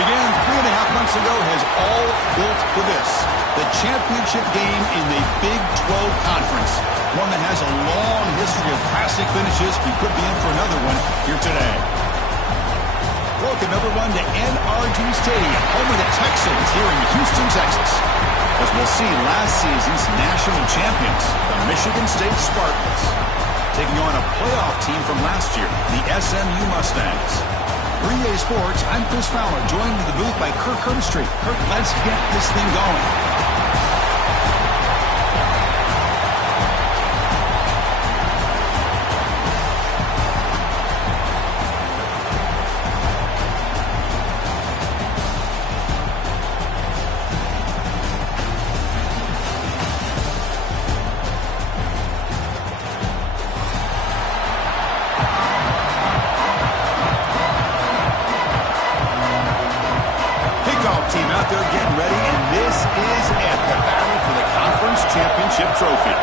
began 3.5 months ago has all built to this. The championship game in the Big 12 Conference. One that has a long history of classic finishes. He could be in for another one here today. Welcome, everyone, to NRG Stadium, home of the Texans here in Houston, Texas. As we'll see last season's national champions, the Michigan State Spartans, taking on a playoff team from last year, the SMU Mustangs. For EA Sports, I'm Chris Fowler, joined in the booth by Kirk Herbstreit. Kirk, let's get this thing going. Team out there getting ready, and this is it, the battle for the conference championship trophy.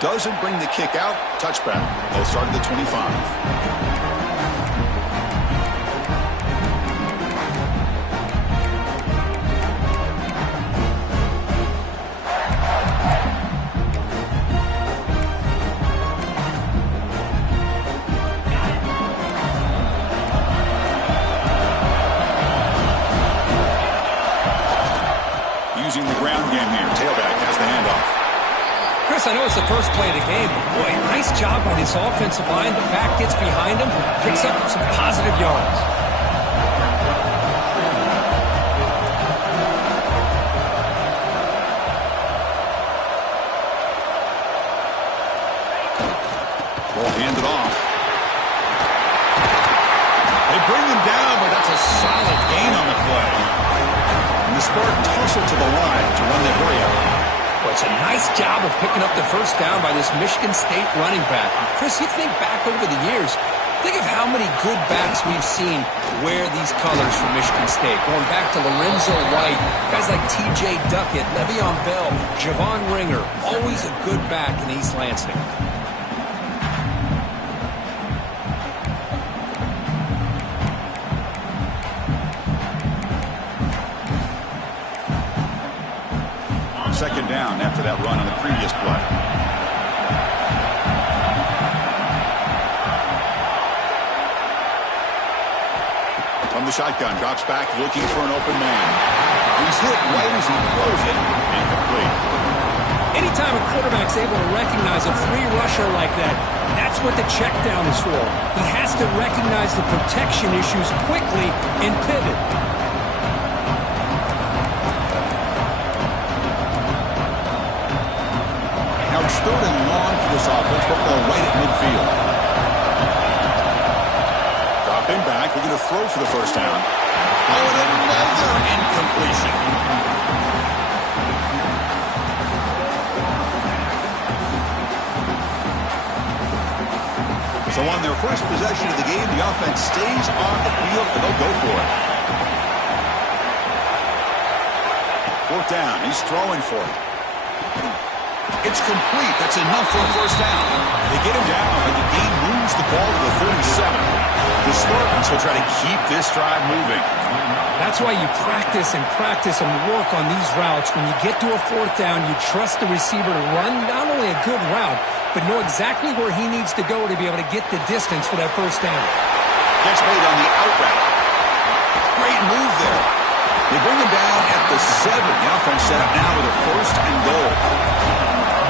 Doesn't bring the kick out. Touchback. They'll start at the 25. Using the ground game here. Tailback has the handoff. Chris, I know it's the first play of the game, but boy, nice job by this offensive line. The back gets behind him, picks up some positive yards. Ball handed off. They bring him down, but that's a solid gain on the play. The Spartans hustle to the line to run the hurry-up. Well, it's a nice job of picking up the first down by this Michigan State running back. Chris, you think back over the years, think of how many good backs we've seen wear these colors for Michigan State. Going back to Lorenzo White, guys like T.J. Duckett, Le'Veon Bell, Javon Ringer, always a good back in East Lansing. Second down after that run on the previous play. From the shotgun, drops back, looking for an open man. He's hit right as he throws it, incomplete. Anytime a quarterback's able to recognize a free rusher like that, that's what the check down is for. He has to recognize the protection issues quickly and pivot. It's third and long for this offense, football right at midfield. Dropping back, looking to throw for the first down. Oh, and another incompletion. So on their first possession of the game, the offense stays on the field, and they'll go for it. Fourth down, he's throwing for it. It's complete. That's enough for a first down. They get him down, but the game moves the ball to the 37. The Spartans will try to keep this drive moving. That's why you practice and work on these routes. When you get to a fourth down, you trust the receiver to run not only a good route, but know exactly where he needs to go to be able to get the distance for that first down. Gets made on the out route. Great move there. They bring him down at the 7. The offense set up now with a first and goal.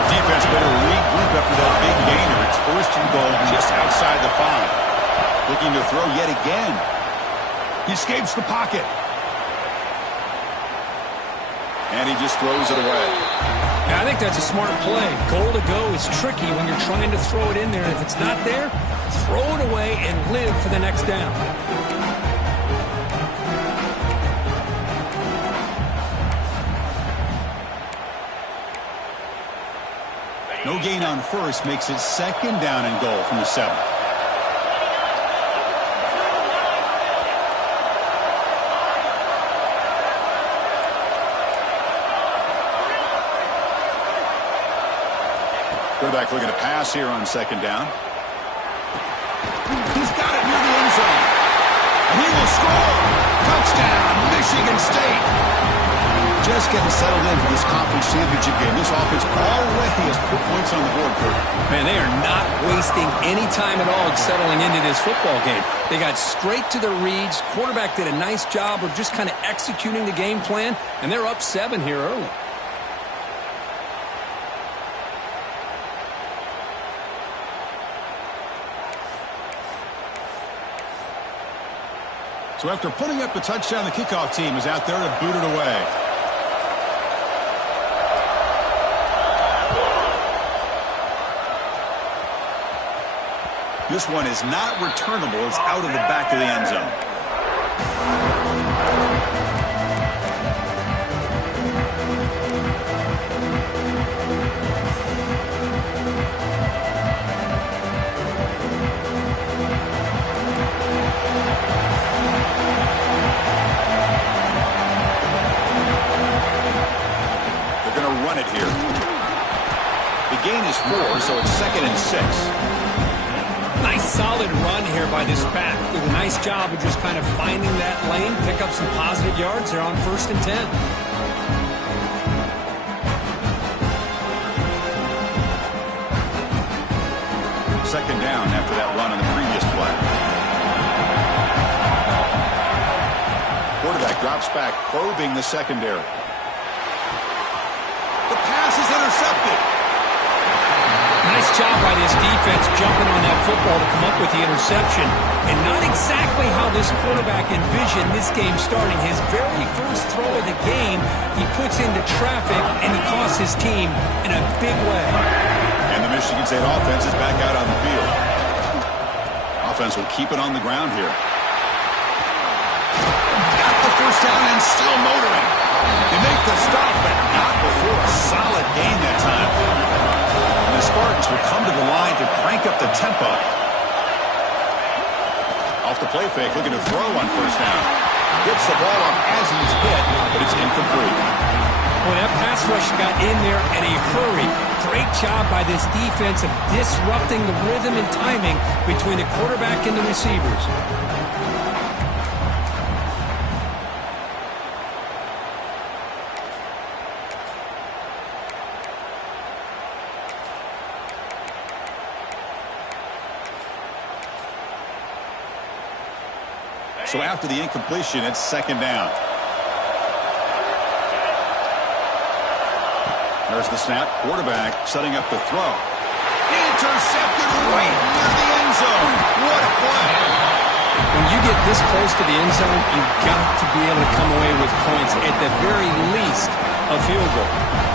Defense better regroup after that big gainer. It's first and goal just outside the 5. Looking to throw yet again. He escapes the pocket. And he just throws it away. Yeah, I think that's a smart play. Goal to go is tricky when you're trying to throw it in there. If it's not there, throw it away and live for the next down. No gain on first makes it second down and goal from the 7. Quarterback looking to pass here on second down. will score. Touchdown, Michigan State. Just getting settled in for this conference championship game. This offense already has put points on the board, Kurt. Man, they are not wasting any time at all settling into this football game. They got straight to their reads. Quarterback did a nice job of just kind of executing the game plan, and they're up 7 here early. So after putting up the touchdown, the kickoff team is out there to boot it away. This one is not returnable. It's out of the back of the end zone. They're going to run it here. The gain is 4, so it's 2nd and 6. Nice solid run here by this back. Did a nice job of just kind of finding that lane, pick up some positive yards. They're on 1st and 10. Second down after that run on the previous play. Quarterback drops back, probing the secondary. The pass is intercepted. Nice job by this defense jumping on that football to come up with the interception. And not exactly how this quarterback envisioned this game starting. His very first throw of the game, he puts into traffic, and he costs his team in a big way. And the Michigan State offense is back out on the field. Offense will keep it on the ground here. Got the first down and still motoring. They make the stop, but not before a solid gain that time. The Spartans will come to the line to crank up the tempo. Off the play fake, looking to throw on first down. Gets the ball up as he's hit, but it's incomplete. Well, that pass rush got in there in a hurry. Great job by this defense of disrupting the rhythm and timing between the quarterback and the receivers. So after the incompletion, it's second down. There's the snap. Quarterback setting up the throw. Intercepted right near the end zone. What a play. When you get this close to the end zone, you've got to be able to come away with points, at the very least a field goal.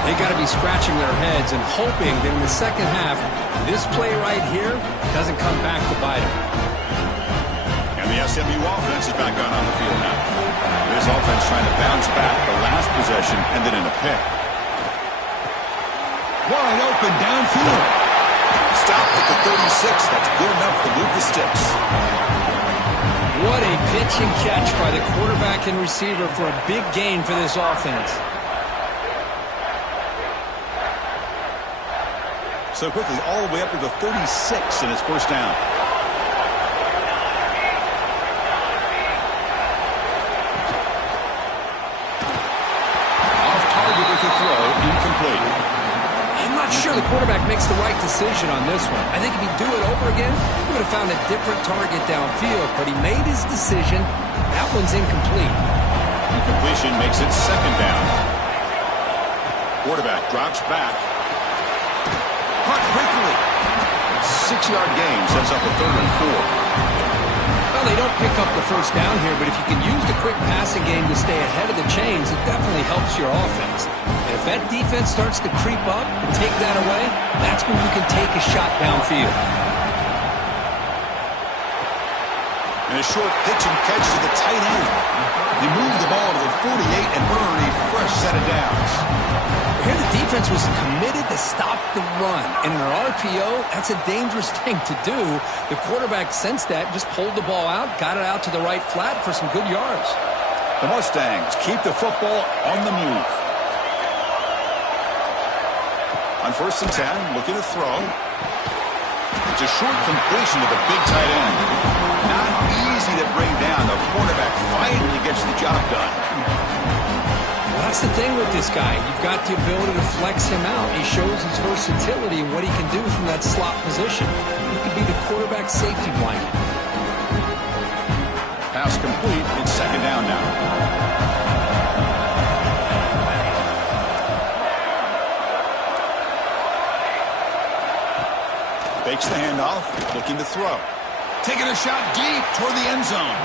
They got to be scratching their heads and hoping that in the second half, this play right here doesn't come back to bite them. And the SMU offense is back on the field now. This offense trying to bounce back. The last possession ended in a pick. Wide open downfield. Stopped at the 36. That's good enough to move the sticks. What a pitch and catch by the quarterback and receiver for a big gain for this offense. So quickly, all the way up to the 36 in his first down. Off target with the throw, incomplete. I'm not sure the quarterback makes the right decision on this one. I think if he'd do it over again, he would have found a different target downfield, but he made his decision. That one's incomplete. Incompletion makes it second down. Quarterback drops back. Caught quickly. 6-yard gain sets up a 3rd and 4. Well, they don't pick up the first down here, but if you can use the quick passing game to stay ahead of the chains, it definitely helps your offense. And if that defense starts to creep up and take that away, that's when you can take a shot downfield. And a short pitch and catch to the tight end. They move the ball to the 48 and earn a fresh set of downs. Here the defense was committed to stop the run. And in an RPO, that's a dangerous thing to do. The quarterback sensed that, just pulled the ball out, got it out to the right flat for some good yards. The Mustangs keep the football on the move. On 1st and 10, looking to throw. It's a short completion to the big tight end. Not easy to bring down. The quarterback finally gets the job done. Well, that's the thing with this guy. You've got the ability to flex him out. He shows his versatility and what he can do from that slot position. He could be the quarterback safety blanket. Pass complete. It's second down now. Fakes the handoff, looking to throw. Taking a shot deep toward the end zone.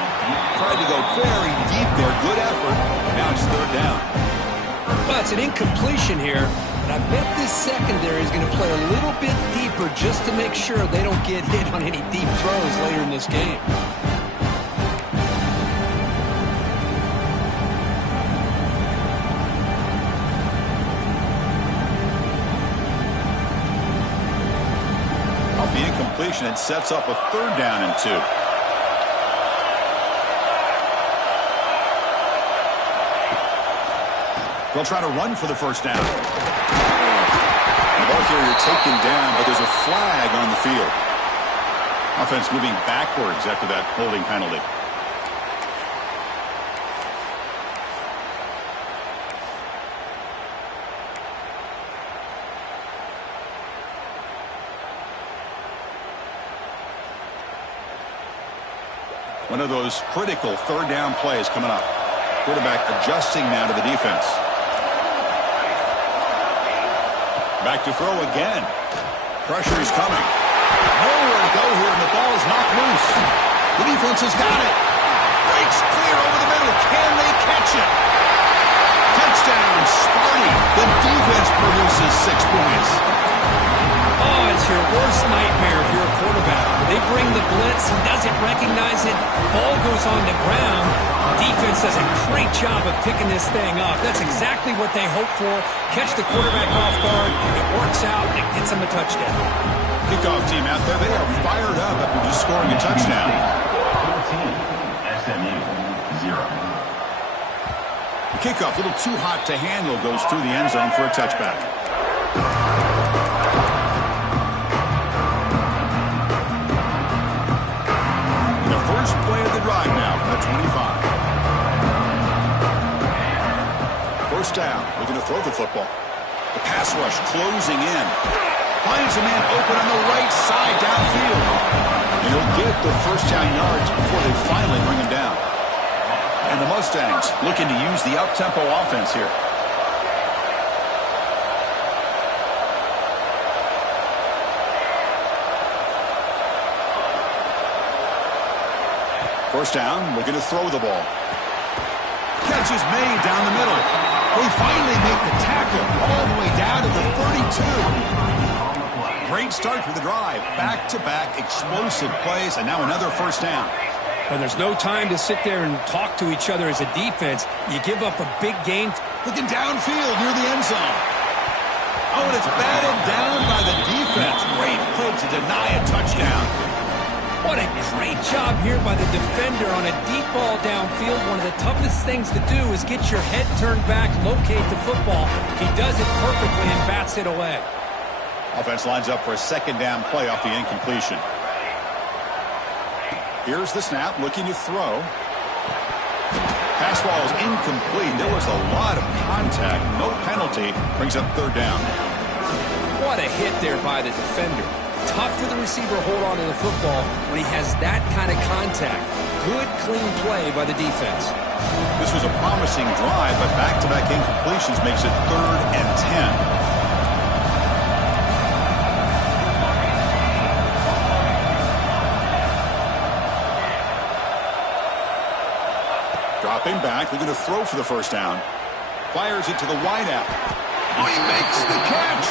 Tried to go very deep there. Good effort. Now it's third down. Well, it's an incompletion here, but I bet this secondary is going to play a little bit deeper just to make sure they don't get hit on any deep throws later in this game. The incompletion, it sets up a third down and 2. They'll try to run for the first down. The ball carrier taken down, but there's a flag on the field. Offense moving backwards after that holding penalty. One of those critical third down plays coming up. Quarterback adjusting now to the defense. Back to throw again. Pressure is coming. Nowhere to go here, and the ball is knocked loose. The defense has got it. Breaks clear over the middle. Can they catch it? Touchdown, Sparty. The defense produces 6 points. Oh, it's your worst nightmare if you're a quarterback. They bring the blitz, he doesn't recognize it, ball goes on the ground. Defense does a great job of picking this thing up. That's exactly what they hope for. Catch the quarterback off guard, it works out, and it gets them a touchdown. Kickoff team out there, they are fired up after just scoring a touchdown. 14, SMU, 0. The kickoff, a little too hot to handle, goes through the end zone for a touchback. Play of the drive now from the 25. First down. Looking to throw the football. The pass rush closing in. Finds a man open on the right side downfield. And he'll get the first down yards before they finally bring him down. And the Mustangs looking to use the up-tempo offense here. First down, looking to throw the ball. Catch is made down the middle. They finally make the tackle all the way down to the 32. Great start to the drive. Back-to-back explosive plays, and now another first down. And there's no time to sit there and talk to each other as a defense. You give up a big gain. Looking downfield near the end zone. Oh, and it's batted down by the defense. Great play to deny a touchdown. What a great job here by the defender on a deep ball downfield. One of the toughest things to do is get your head turned back, locate the football. He does it perfectly and bats it away. Offense lines up for a second down play off the incompletion. Here's the snap, looking to throw. Pass ball is incomplete. There was a lot of contact. No penalty. Brings up third down. What a hit there by the defender. Tough for the receiver to hold on to the football when he has that kind of contact. Good, clean play by the defense. This was a promising drive, but back-to-back incompletions makes it 3rd and 10. Dropping back, looking to throw for the first down. Fires it to the wideout. Oh, he makes the catch!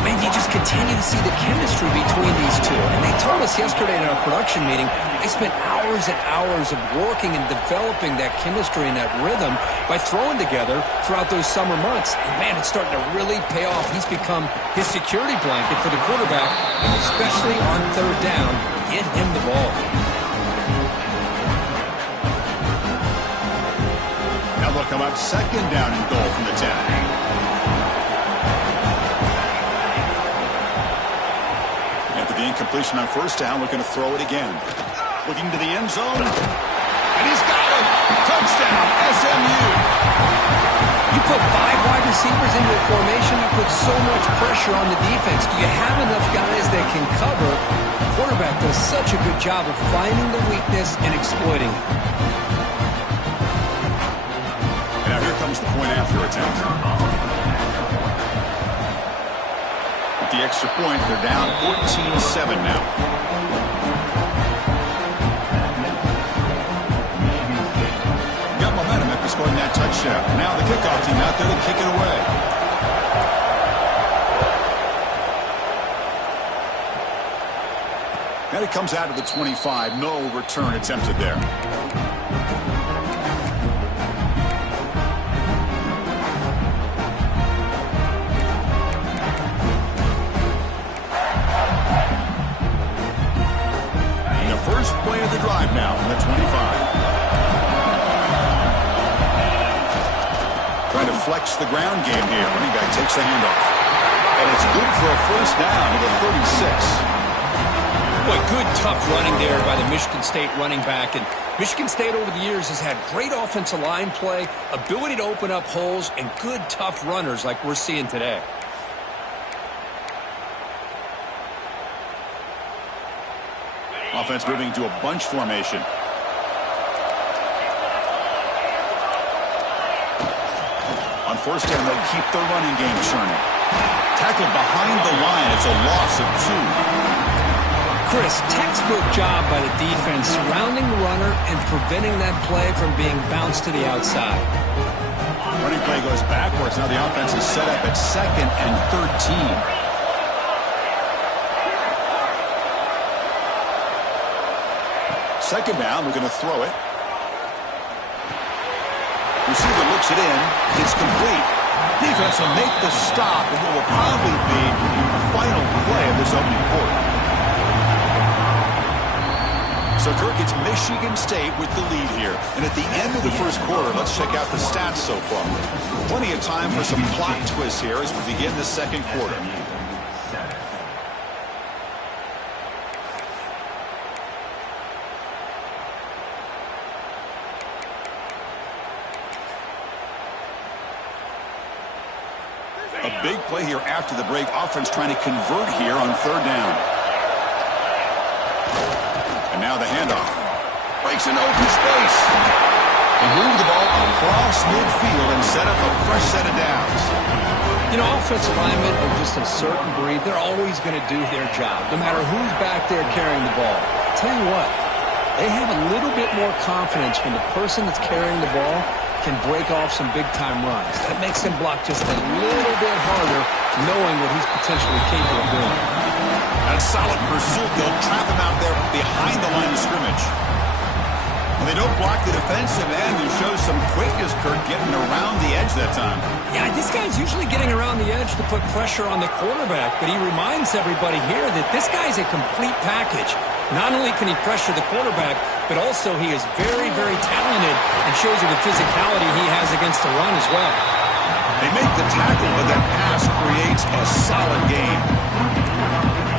Man, you just continue to see the chemistry between these two. And they told us yesterday in our production meeting, they spent hours and hours of working and developing that chemistry and that rhythm by throwing together throughout those summer months. And man, it's starting to really pay off. He's become his security blanket for the quarterback, and especially on third down, get him the ball. Now they'll come up second down and goal from the 10. The incompletion on first down, looking to throw it again. Looking to the end zone. And he's got him. Touchdown, SMU. You put 5 wide receivers into a formation that puts so much pressure on the defense. Do you have enough guys that can cover? The quarterback does such a good job of finding the weakness and exploiting it. And now here comes the point after attempt. With the extra point, they're down 14-7 now. Got momentum after scoring that touchdown. Now the kickoff team out there to kick it away. Now it comes out to the 25. No return attempted there. And the first play of the drive now from the 25. Trying to flex the ground game here. Running back takes the handoff. And it's good for a first down to the 36. Boy, good, tough running there by the Michigan State running back. And Michigan State over the years has had great offensive line play, ability to open up holes, and good, tough runners like we're seeing today. Offense moving to a bunch formation. On first down, they'll keep the running game churning. Tackled behind the line. It's a loss of 2. Chris, textbook job by the defense surrounding the runner and preventing that play from being bounced to the outside. Running play goes backwards. Now the offense is set up at 2nd and 13. Second down, we're going to throw it. Receiver looks it in. It's complete. Defense will make the stop in what will probably be the final play of this opening quarter. So, Kirk, it's Michigan State with the lead here. And at the end of the first quarter, let's check out the stats so far. Plenty of time for some plot twists here as we begin the second quarter. A big play here after the break. Offense trying to convert here on third down. And now the handoff. Breaks into open space. They move the ball across midfield and set up a fresh set of downs. You know, offensive linemen are just a certain breed. They're always going to do their job, no matter who's back there carrying the ball. I'll tell you what, they have a little bit more confidence when the person that's carrying the ball can break off some big-time runs. That makes him block just a little bit harder, knowing what he's potentially capable of doing. A solid pursuit. They'll trap him out there behind the line of scrimmage. And they don't block the defensive end, who shows some quickness, Kirk, getting around the edge that time. Yeah, this guy's usually getting around the edge to put pressure on the quarterback, but he reminds everybody here that this guy's a complete package. Not only can he pressure the quarterback, but also he is very, very talented and shows you the physicality he has against the run as well. They make the tackle, but that pass creates a solid game.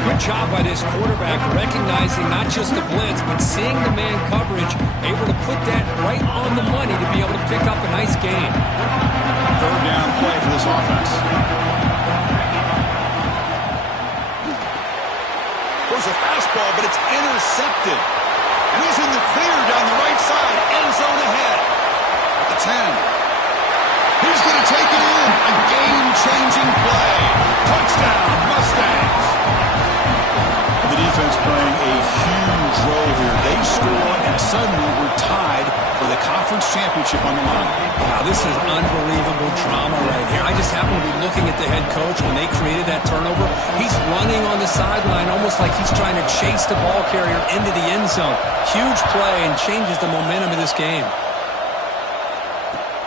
Good job by this quarterback, recognizing not just the blitz, but seeing the man coverage, able to put that right on the money to be able to pick up a nice gain. Third down play for this offense. There's a fastball, but it's intercepted. And he's in the clear down the right side. End zone ahead. At the 10. He's going to take it in. A game-changing play. Touchdown, Mustangs. The defense playing a huge role here. They score, and suddenly we're tied for the conference championship on the line. Wow, this is unbelievable drama right here. I just happen to be looking at the head coach when they created that turnover. He's running on the sideline almost like he's trying to chase the ball carrier into the end zone. Huge play and changes the momentum of this game.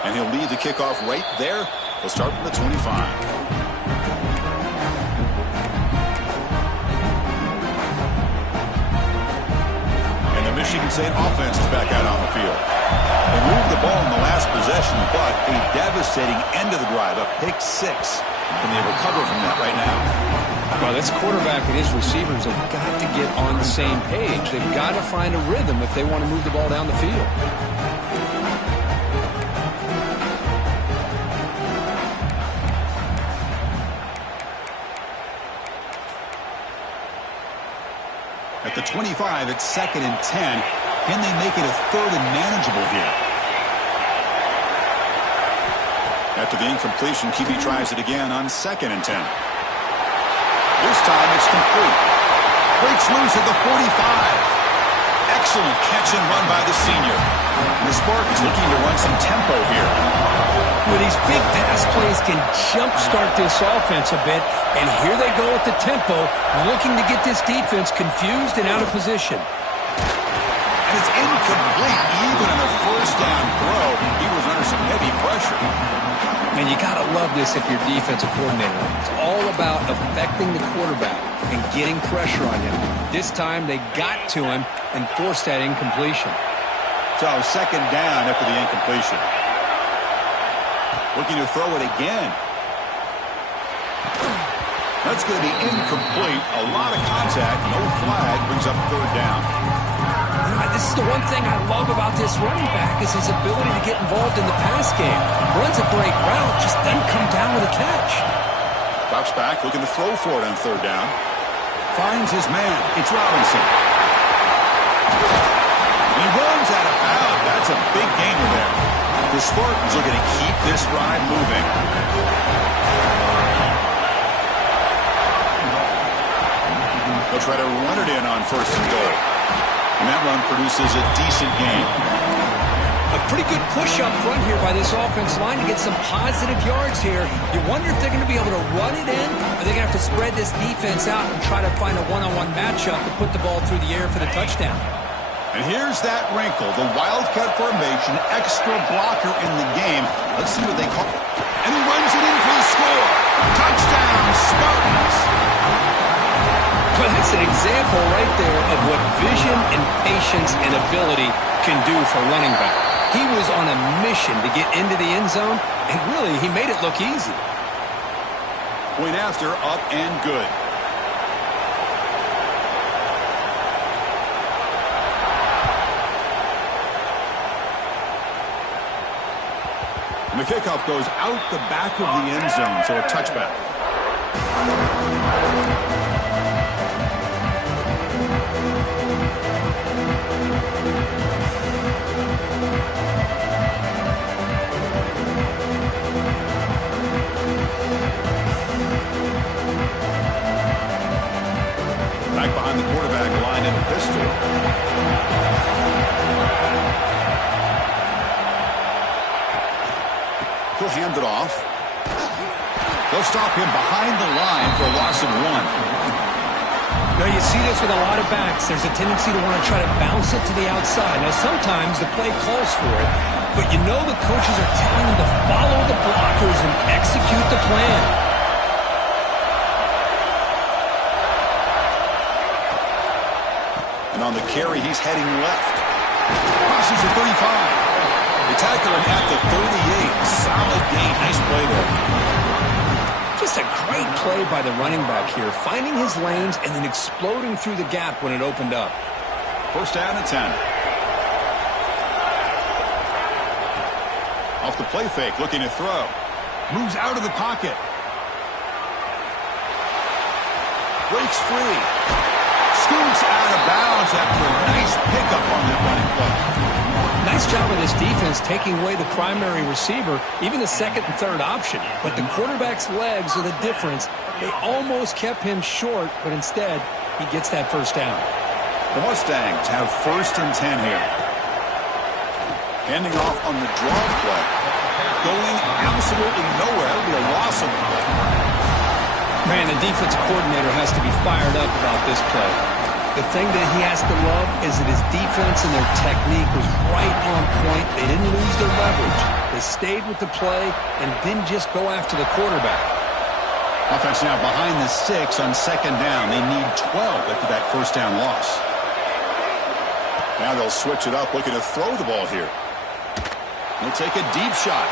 And he'll lead the kickoff right there. He'll start from the 25. Michigan State offense is back out on the field. They moved the ball in the last possession, but a devastating end of the drive, a pick 6. Can they recover from that right now? Well, this quarterback and his receivers have got to get on the same page. They've got to find a rhythm if they want to move the ball down the field. At the 25, it's 2nd and 10. Can they make it a 3rd and manageable here? After the incompletion, QB tries it again on 2nd and 10. This time it's complete. Breaks loose at the 45. Excellent catch and run by the senior. And the Spartans looking to run some tempo here. Well, these big pass plays can jumpstart this offense a bit, and here they go at the tempo, looking to get this defense confused and out of position. And it's incomplete, even on a 1st down throw. He was under some heavy pressure. And you got to love this if you're defensive coordinator. It's all about affecting the quarterback and getting pressure on him. This time they got to him and forced that incompletion. So 2nd down after the incompletion. Looking to throw it again. That's going to be incomplete. A lot of contact. No flag. Brings up 3rd down. This is the one thing I love about this running back is his ability to get involved in the pass game. Runs a great route, just doesn't come down with a catch. Drops back, looking to throw for it on 3rd down. Finds his man. It's Robinson. He runs out of bounds. That's a big gainer there. The Spartans are going to keep this drive moving. They'll try to run it in on 1st and goal. And that run produces a decent gain. A pretty good push up front here by this offense line to get some positive yards here. You wonder if they're going to be able to run it in, or they're going to have to spread this defense out and try to find a one-on-one matchup to put the ball through the air for the touchdown. And here's that wrinkle, the wildcat formation, extra blocker in the game. Let's see what they call it. And he runs it in for the score. Touchdown, Spartans. Well, that's an example right there of what vision and patience and ability can do for a running back. He was on a mission to get into the end zone, and really, he made it look easy. Point after, up and good. And the kickoff goes out the back of the end zone, so a touchback. Back behind the quarterback line in a pistol. He'll hand it off. They'll stop him behind the line for a loss of 1. Now, you see this with a lot of backs. There's a tendency to want to try to bounce it to the outside. Now, sometimes the play calls for it, but you know the coaches are telling them to follow the blockers and execute the plan. And on the carry, he's heading left. Crosses the 35. They tackle him at the 38. Solid gain. Nice play there. Just a great play by the running back here, finding his lanes and then exploding through the gap when it opened up. 1st down and 10. Off the play fake, looking to throw. Moves out of the pocket. Breaks free. Scoots out of bounds after a nice pickup on that running play. Nice job of this defense taking away the primary receiver, even the 2nd and 3rd option. But the quarterback's legs are the difference. They almost kept him short, but instead, he gets that 1st down. The Mustangs have 1st and 10 here. Handing off on the draw play. Going absolutely nowhere. That'll be a loss of the play. Man, the defensive coordinator has to be fired up about this play. The thing that he has to love is that his defense and their technique was right on point. They didn't lose their leverage. They stayed with the play and didn't just go after the quarterback. Offense now behind the 6 on 2nd down. They need 12 after that 1st down loss. Now they'll switch it up, looking to throw the ball here. He'll take a deep shot.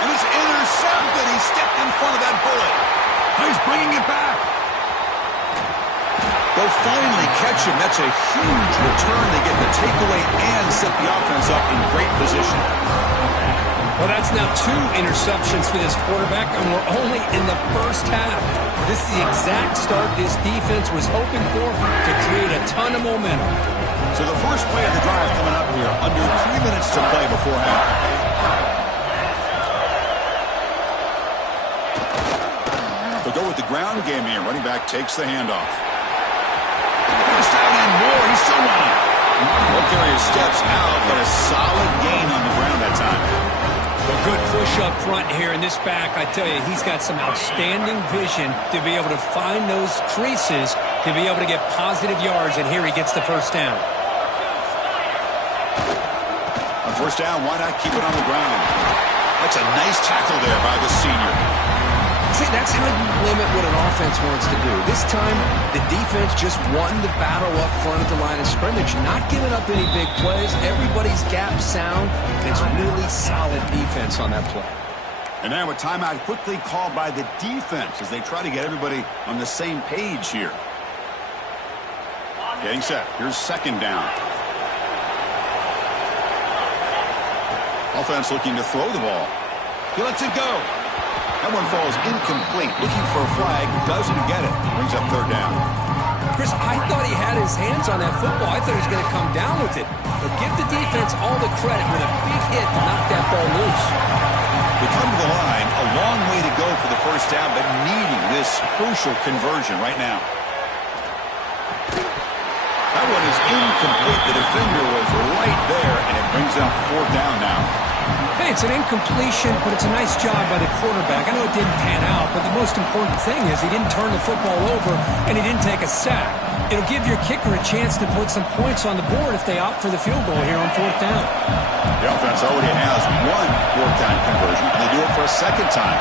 And it's intercepted. He stepped in front of that bullet. He's bringing it back. They'll finally catch him. That's a huge return. They get the takeaway and set the offense up in great position. Well, that's now 2 interceptions for this quarterback, and we're only in the first half. This is the exact start this defense was hoping for to create a ton of momentum. So the first play of the drive coming up here, under 3 minutes to play before half. They'll go with the ground game here. Running back takes the handoff. First down and more. He's still running. Well, carrier steps out, but a solid gain on the ground that time. A good push up front here in this back. I tell you, he's got some outstanding vision to be able to find those creases, to be able to get positive yards, and here he gets the first down. On first down, why not keep it on the ground? That's a nice tackle there by the senior. See, that's how you limit what an offense wants to do. This time, the defense just won the battle up front at the line of scrimmage, not giving up any big plays. Everybody's gap sound, and it's really solid defense on that play. And now a timeout quickly called by the defense as they try to get everybody on the same page here. Getting set. Here's second down. Offense looking to throw the ball. He lets it go. That one falls incomplete. Looking for a flag. Doesn't get it. Brings up third down. Chris, I thought he had his hands on that football. I thought he was going to come down with it. But give the defense all the credit with a big hit to knock that ball loose. They come to the line. A long way to go for the first down, but needing this crucial conversion right now. That one is incomplete. The defender was right there, and it brings up fourth down now. Hey, it's an incompletion, but it's a nice job by the quarterback. I know it didn't pan out, but the most important thing is he didn't turn the football over, and he didn't take a sack. It'll give your kicker a chance to put some points on the board if they opt for the field goal here on fourth down. The offense already has one fourth down conversion, and they do it for a second time.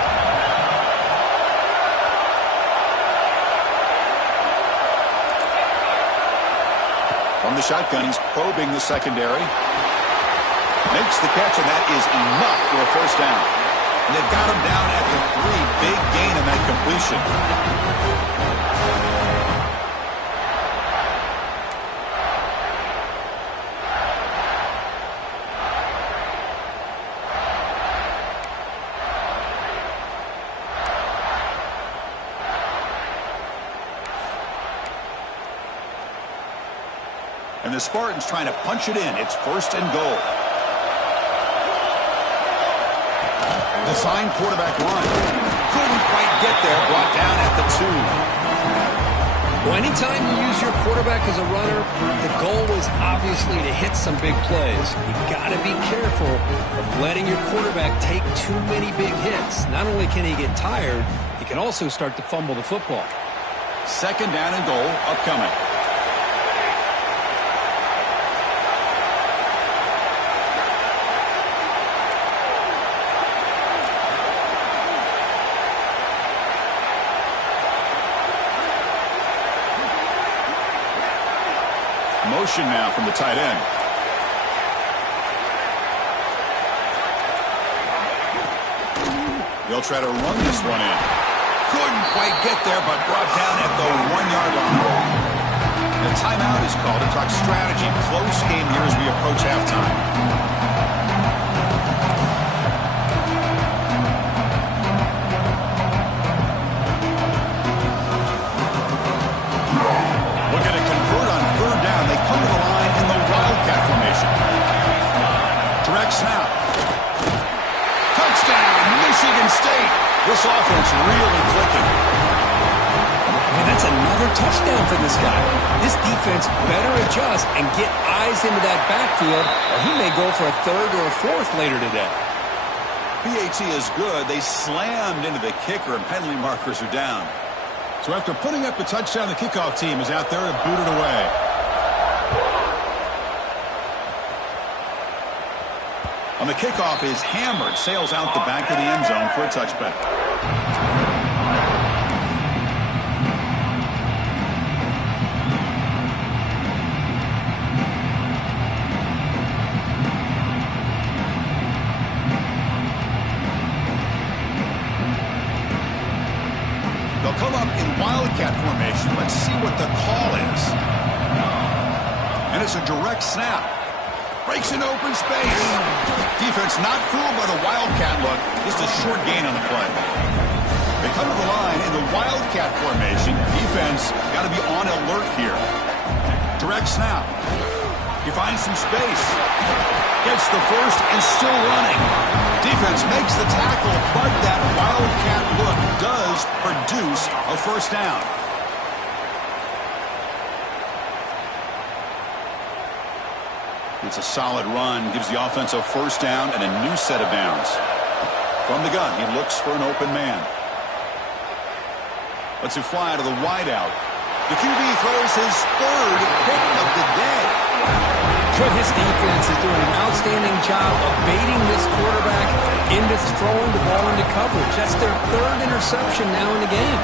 From the shotgun, he's probing the secondary. Makes the catch, and that is enough for a first down. And they've got him down at the 3. Big gain on that completion. And the Spartans trying to punch it in. It's first and goal. Design quarterback run. Couldn't quite get there. Brought down at the 2. Well, anytime you use your quarterback as a runner, the goal is obviously to hit some big plays. You got to be careful of letting your quarterback take too many big hits. Not only can he get tired, he can also start to fumble the football. Second down and goal upcoming. Motion now from the tight end. They'll try to run this one in. Couldn't quite get there, but brought down at the 1-yard line. The timeout is called to talk strategy. Close game here as we approach halftime. Snap. Touchdown, Michigan State. This offense really clicking. Man, that's another touchdown for this guy. This defense better adjust and get eyes into that backfield, or he may go for a third or a fourth later today. PAT is good. They slammed into the kicker, and penalty markers are down. So after putting up the touchdown, the kickoff team is out there to boot it away. On the kickoff is hammered, sails out the back of the end zone for a touchback. Let's see what the call is. And it's a direct snap. Breaks an open space. Defense not fooled by the Wildcat look. Just a short gain on the play. They come to the line in the Wildcat formation. Defense got to be on alert here. Direct snap. He finds some space. Gets the first and still running. Defense makes the tackle, but that Wildcat look does produce a first down. It's a solid run. Gives the offense a first down and a new set of downs. From the gun, he looks for an open man. Lets it fly to the wideout. The QB throws his third pick of the day. But his defense is doing an outstanding job of baiting this quarterback into throwing the ball into coverage. That's their third interception now in the game.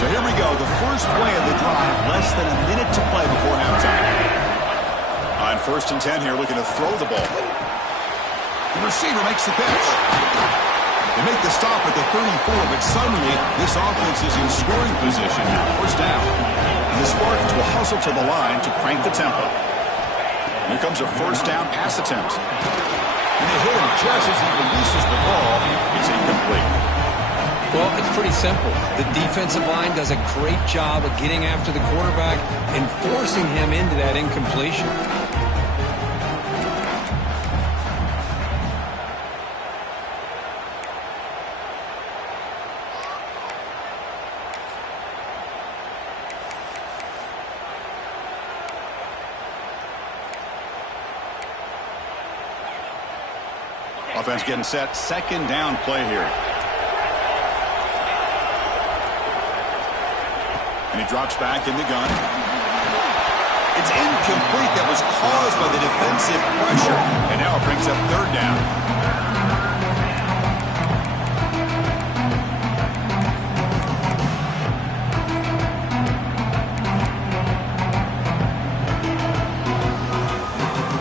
So here we go. The first play of the drive. Less than a minute to play before halftime. On 1st and 10 here, looking to throw the ball. The receiver makes the pitch. They make the stop at the 34, but suddenly this offense is in scoring position now. First down. And the Spartans will hustle to the line to crank the tempo. Here comes a first down pass attempt. And they hit him just as he releases the ball. It's incomplete. Well, it's pretty simple. The defensive line does a great job of getting after the quarterback and forcing him into that incompletion. Offense getting set. Second down play here. And he drops back in the gun. It's incomplete. That was caused by the defensive pressure. And now it brings up third down.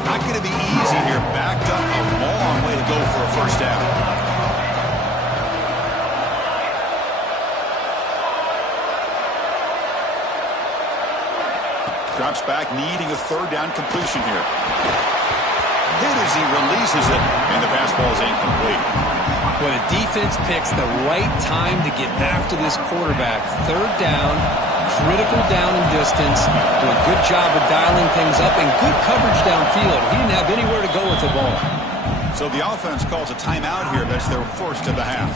Not going to be easy here. Backed up a long way to go for a first down. Drops back, needing a third down completion here. Hit as he releases it, and the pass ball is incomplete. When a defense picks the right time to get after this quarterback, third down, critical down and distance, do a good job of dialing things up, and good coverage downfield. He didn't have anywhere to go with the ball. So the offense calls a timeout here. That's their first of the half.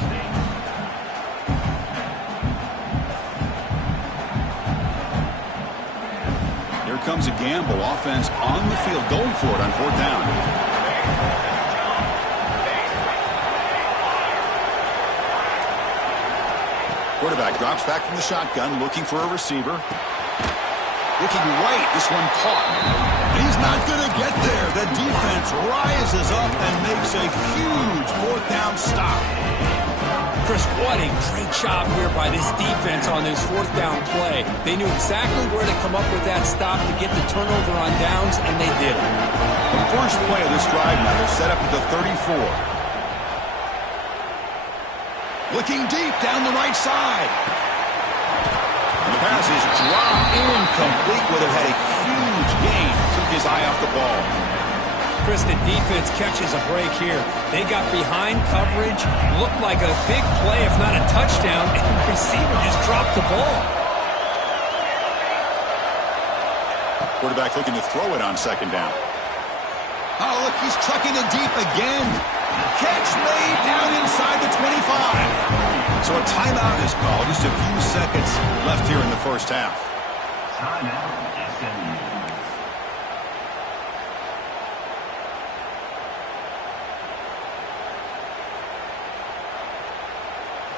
Here comes a gamble. Offense on the field going for it on fourth down. Quarterback drops back from the shotgun, looking for a receiver. Looking right, this one caught. And he's not going to get there. The defense rises up and makes a huge fourth down stop. Chris, what a great job here by this defense on this fourth down play. They knew exactly where to come up with that stop to get the turnover on downs, and they did it. The first play of this drive now, they're set up at the 34. Looking deep down the right side. And the pass is dropped incomplete. Would have had a huge gain. Took his eye off the ball. Chris, the defense catches a break here. They got behind coverage. Looked like a big play, if not a touchdown. And the receiver just dropped the ball. Quarterback looking to throw it on second down. Oh, look, he's trucking it deep again. Catch made down inside the 25. So a timeout is called. Just a few seconds left here in the first half. Timeout, SMU.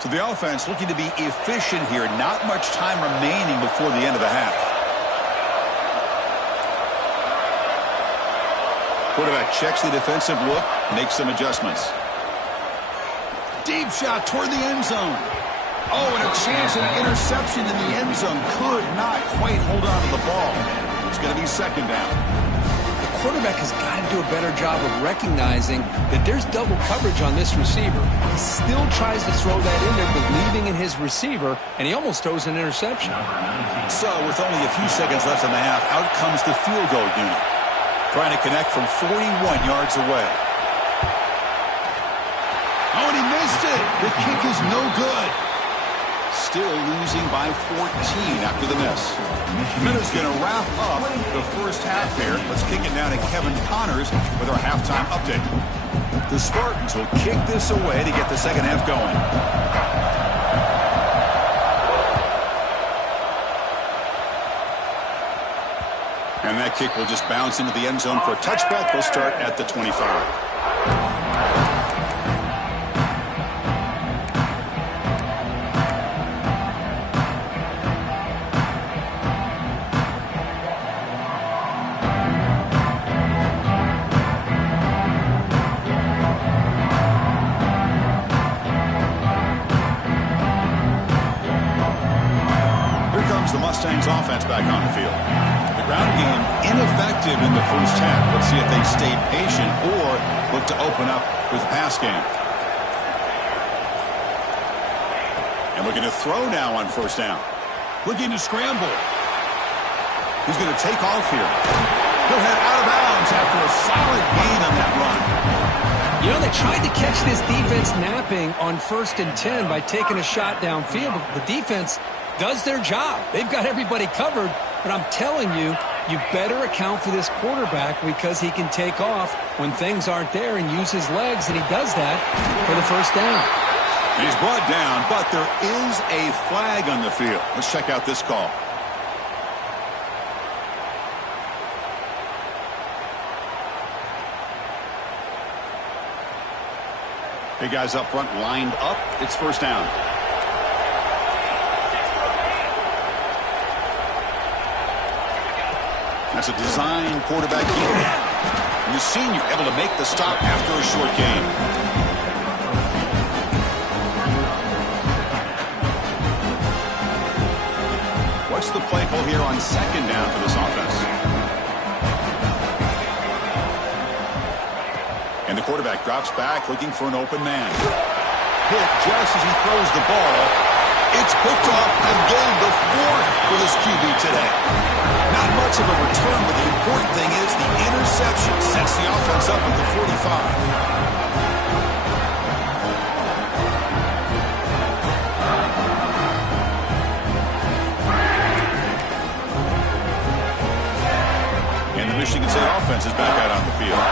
So the offense looking to be efficient here. Not much time remaining before the end of the half. Quarterback checks the defensive look, makes some adjustments. Deep shot toward the end zone. Oh, and a chance at an interception in the end zone. Could not quite hold on to the ball. It's going to be second down. The quarterback has got to do a better job of recognizing that there's double coverage on this receiver. He still tries to throw that in there, believing in his receiver, and he almost throws an interception. So, with only a few seconds left in the half, out comes the field goal unit. Trying to connect from 41 yards away. Oh, and he missed it. The kick is no good. Still losing by 14 after the miss. Minutes going to wrap up the first half here. Let's kick it now to Kevin Connors with our halftime update. The Spartans will kick this away to get the second half going. And that kick will just bounce into the end zone for a touchback. They'll start at the 25. The Mustangs offense back on the field. The ground game ineffective in the first half. Let's see if they stay patient or look to open up with the pass game. And looking to throw now on first down. Looking to scramble. He's going to take off here. He'll head out of bounds after a solid gain on that run. You know, they tried to catch this defense napping on 1st and 10 by taking a shot downfield. But the defense does their job. They've got everybody covered, but I'm telling you, you better account for this quarterback because he can take off when things aren't there and use his legs, and he does that for the first down. And he's brought down, but there is a flag on the field. Let's check out this call. Big guys up front lined up. It's first down. That's a design quarterback keeper. And the senior able to make the stop after a short gain. What's the play call here on second down for this offense? And the quarterback drops back looking for an open man. Hit just as he throws the ball. It's picked off again, the fourth for this QB today. Not much of a return, but the important thing is the interception sets the offense up at the 45. And the Michigan State offense is back out on the field.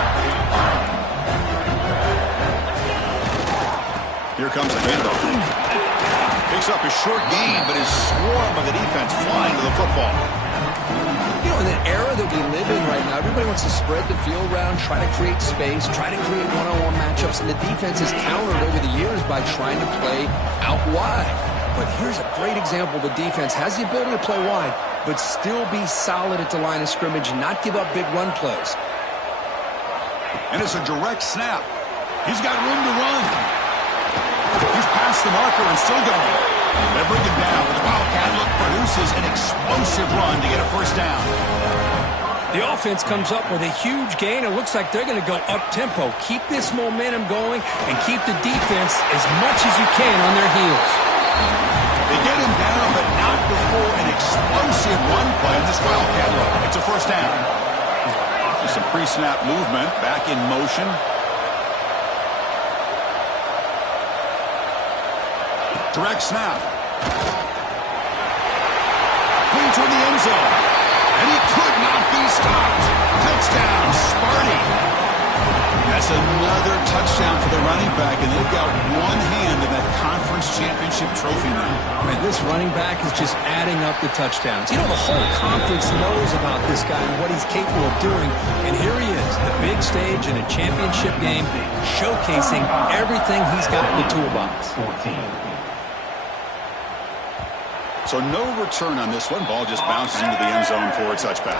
Here comes the handoff. Picks up a short gain, but is swarmed by the defense flying to the football. You know, in the era that we live in right now, everybody wants to spread the field around, try to create space, try to create one-on-one matchups, and the defense has countered over the years by trying to play out wide. But here's a great example. The defense has the ability to play wide, but still be solid at the line of scrimmage and not give up big run plays. And it's a direct snap. He's got room to run. He's past the marker and still going. They bring him down, but the Wildcat look produces an explosive run to get a first down. The offense comes up with a huge gain. It looks like they're going to go up-tempo. Keep this momentum going and keep the defense as much as you can on their heels. They get him down, but not before an explosive run play in this Wildcat look. It's a first down. There's some pre-snap movement back in motion. Direct snap. Clean toward the end zone. And he could not be stopped. Touchdown, Sparty. That's another touchdown for the running back, and they've got one hand in that conference championship trophy now. Man, this running back is just adding up the touchdowns. You know, the whole conference knows about this guy and what he's capable of doing, and here he is, the big stage in a championship game, showcasing everything he's got in the toolbox. 14. So no return on this one. Ball just bounces into the end zone for a touchback.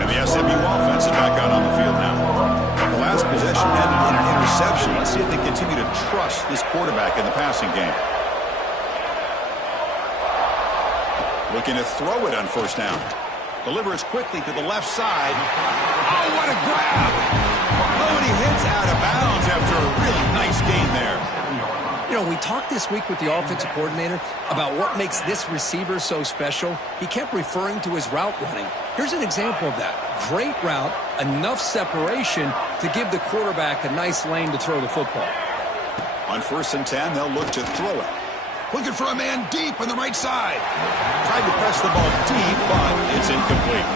And the SMU offense is back out on the field now. The last possession ended in an interception. interception. Let's see if they continue to trust this quarterback in the passing game. Looking to throw it on first down. Delivers quickly to the left side. Oh, what a grab! Oh, and he hits out of bounds after a really nice gain there. You know, we talked this week with the offensive coordinator about what makes this receiver so special. He kept referring to his route running. Here's an example of that. Great route, enough separation to give the quarterback a nice lane to throw the football. On 1st and 10, they'll look to throw it. Looking for a man deep on the right side. Tried to press the ball deep, but it's incomplete.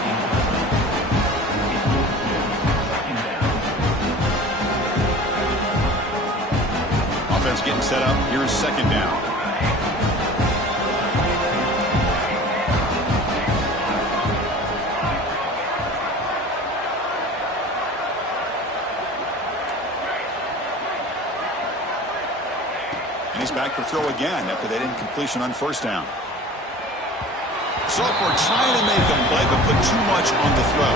Offense getting set up. Here's 2nd down. And he's back to throw again after that incompletion on 1st down. Sophomore trying to make him play, but put too much on the throw.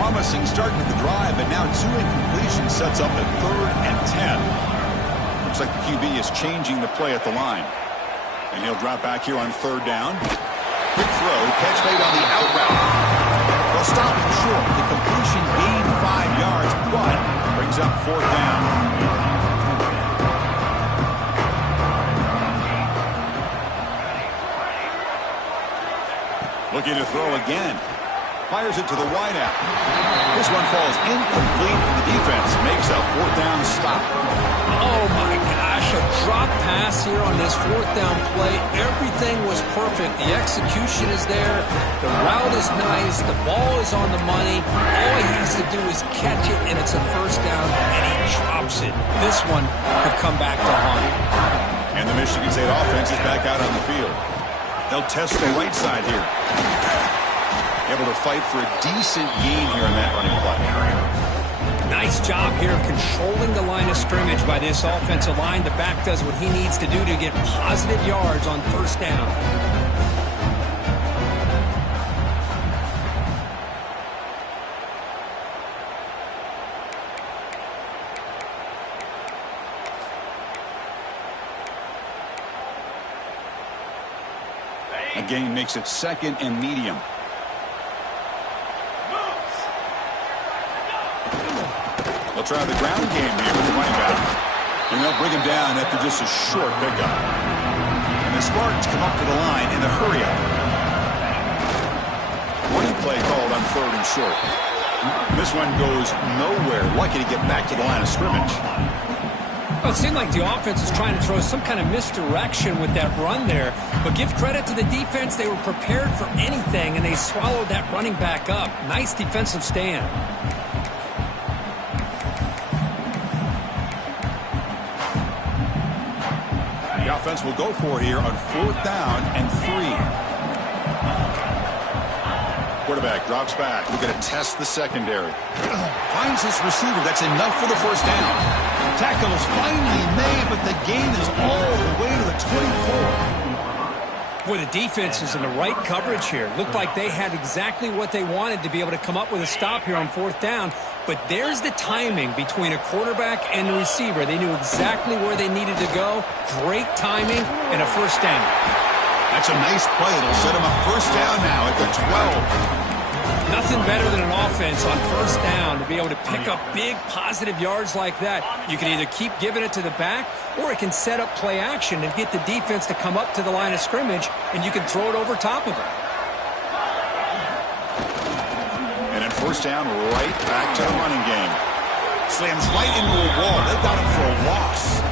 Promising start to the drive, but now 2 incompletions sets up a 3rd and 10. Looks like the QB is changing the play at the line. And he'll drop back here on 3rd down. Quick throw, catch made on the out route. They'll stop him short. The completion gained 5 yards, but brings up 4th down. Looking to throw again. Fires it to the wideout. This one falls incomplete, and the defense makes a 4th down stop. Oh, my gosh, a drop pass here on this 4th down play. Everything was perfect. The execution is there. The route is nice. The ball is on the money. All he has to do is catch it, and it's a 1st down, and he drops it. This one could come back to haunt. And the Michigan State offense is back out on the field. They'll test the right side here. Able to fight for a decent gain here on that running play. Nice job here of controlling the line of scrimmage by this offensive line. The back does what he needs to do to get positive yards on 1st down. A gain makes it 2nd and medium. They'll try the ground game here with the running back. And they'll bring him down after just a short pickup. And the Spartans come up to the line in a hurry-up. Running play called on 3rd and short. This one goes nowhere. Lucky to get back to the line of scrimmage. Well, it seemed like the offense was trying to throw some kind of misdirection with that run there. But give credit to the defense. They were prepared for anything, and they swallowed that running back up. Nice defensive stand. The offense will go for here on 4th down and 3. Quarterback drops back. We're going to test the secondary. Finds his receiver. That's enough for the 1st down. Tackle is finally made, but the gain is all the way to the 24. Boy, the defense is in the right coverage here. Looked like they had exactly what they wanted to be able to come up with a stop here on 4th down. But there's the timing between a quarterback and the receiver. They knew exactly where they needed to go. Great timing and a 1st down. That's a nice play. It'll set them up 1st down now at the 12. Nothing better than an offense on 1st down to be able to pick up big positive yards like that. You can either keep giving it to the back, or it can set up play action and get the defense to come up to the line of scrimmage, and you can throw it over top of it. And at 1st down, right back to the running game. Slams right into a wall. They got him for a loss.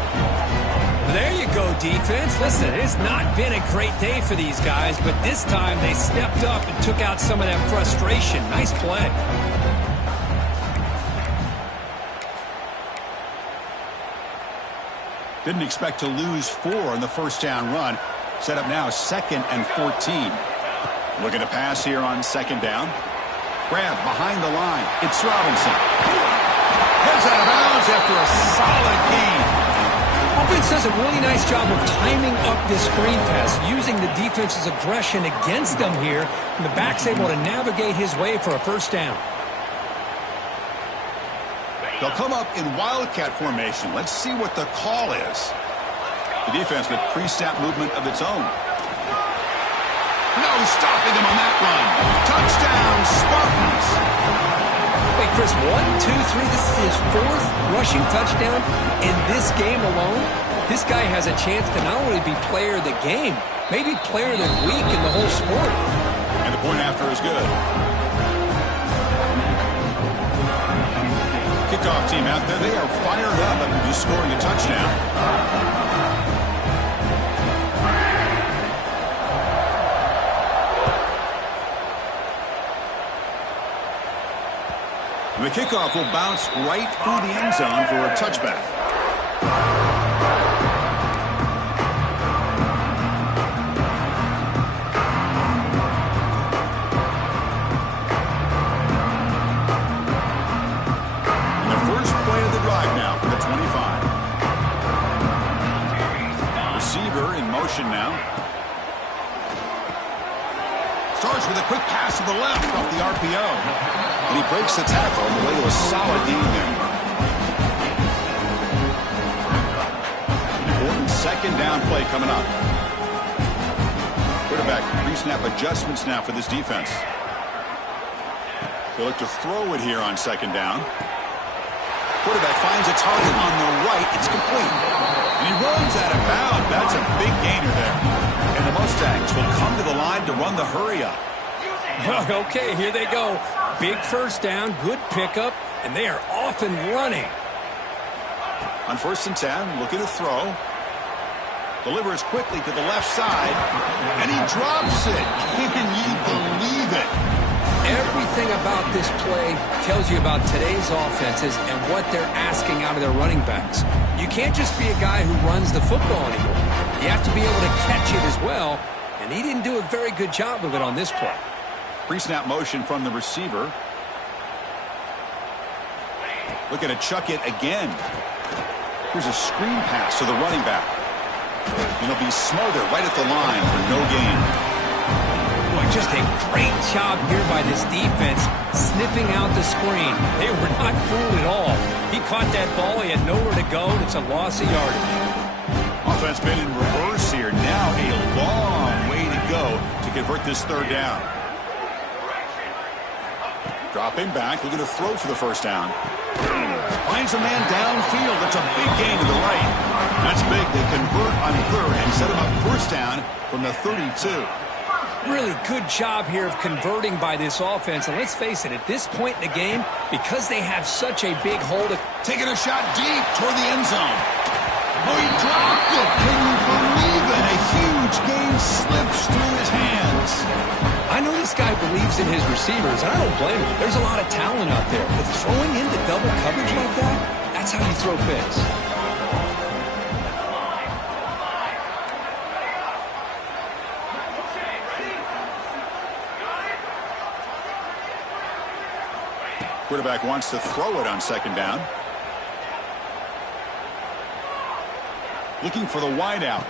There you go, defense. Listen, it's not been a great day for these guys, but this time they stepped up and took out some of that frustration. Nice play. Didn't expect to lose 4 on the 1st down run. Set up now 2nd and 14. Looking to pass here on 2nd down. Grab behind the line. It's Robinson. Heads out of bounds after a does a really nice job of timing up this screen pass, using the defense's aggression against him here, and the back's able to navigate his way for a first down. They'll come up in wildcat formation. Let's see what the call is. The defense with pre-snap movement of its own. No stopping him on that run. Touchdown, Spartans. Wait, Chris, 1, 2, 3. This is his 4th rushing touchdown in this game alone. This guy has a chance to not only be player of the game, maybe player of the week in the whole sport. And the point after is good. Kickoff team out there, they are fired up after just scoring a touchdown. The kickoff will bounce right through the end zone for a touchback. And the first play of the drive now for the 25. Receiver in motion now. Starts with a quick pass to the left off the RPO. And he breaks the tackle on the way to a solid gain there. Important second down play coming up. Quarterback pre-snap adjustments now for this defense. They look to throw it here on second down. Quarterback finds a target on the right. It's complete. And he runs out of bounds. That's a big gainer there. And the Mustangs will come to the line to run the hurry up. Okay, here they go. Big first down, good pickup, and they are off and running. On 1st and 10, looking to throw. Delivers quickly to the left side, and he drops it. Can you believe it? Everything about this play tells you about today's offenses and what they're asking out of their running backs. You can't just be a guy who runs the football anymore. You have to be able to catch it as well, and he didn't do a very good job of it on this play. Pre-snap motion from the receiver. Looking to chuck it again. Here's a screen pass to the running back. And he'll be smothered right at the line for no gain. Boy, just a great job here by this defense, sniffing out the screen. They were not fooled at all. He caught that ball. He had nowhere to go, and it's a loss of yardage. Offense been in reverse here. Now a long way to go to convert this third down. Dropping back, looking to throw for the first down. Finds a man downfield. That's a big gain to the right. That's big. They convert on third and set him up first down from the 32. Really good job here of converting by this offense. And let's face it, at this point in the game, because they have such a big hold of... Taking a shot deep toward the end zone. Oh, he dropped it. Can you believe it? A huge gain slips through his hands. I know this guy believes in his receivers, and I don't blame him. There's a lot of talent out there. But throwing into double coverage like that, that's how you throw picks. Quarterback wants to throw it on second down. Looking for the wideout.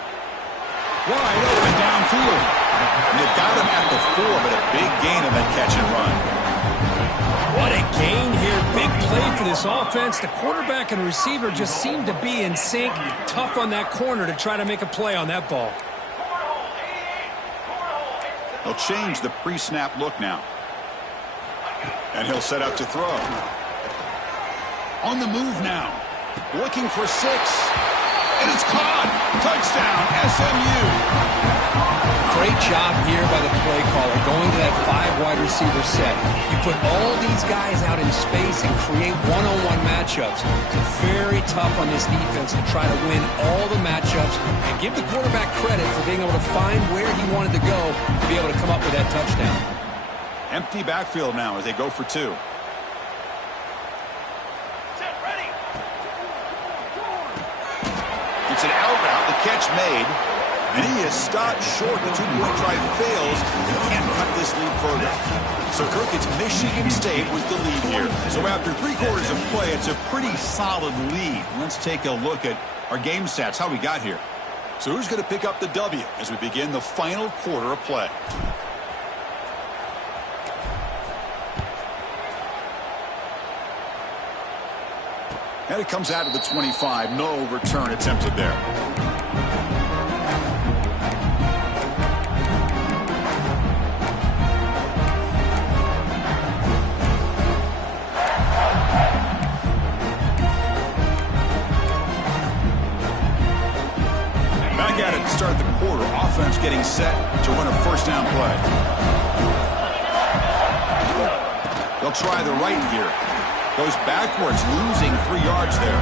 Wide open downfield. And they've got him at the 4, but a big gain on that catch and run. What a gain here. Big play for this offense. The quarterback and receiver just seem to be in sync. Tough on that corner to try to make a play on that ball. They'll change the pre-snap look now. And he'll set up to throw. On the move now. Looking for 6. And it's caught. Touchdown, SMU. Great job here by the play caller, going to that 5 wide receiver set. You put all these guys out in space and create one-on-one matchups. It's very tough on this defense to try to win all the matchups and give the quarterback credit for being able to find where he wanted to go to be able to come up with that touchdown. Empty backfield now as they go for 2. It's an out route, the catch made. And he is stopped short. The 2-point try fails. He can't cut this lead further. So, Kirk, it's Michigan State with the lead here. So after 3 quarters of play, it's a pretty solid lead. Let's take a look at Our game stats, how we got here. So who's going to pick up the W as we begin the final quarter of play? And it comes out of the 25. No return attempted there. Back at it to start the quarter. Offense getting set to run a first down play. They'll try the right here. Goes backwards, losing 3 yards there.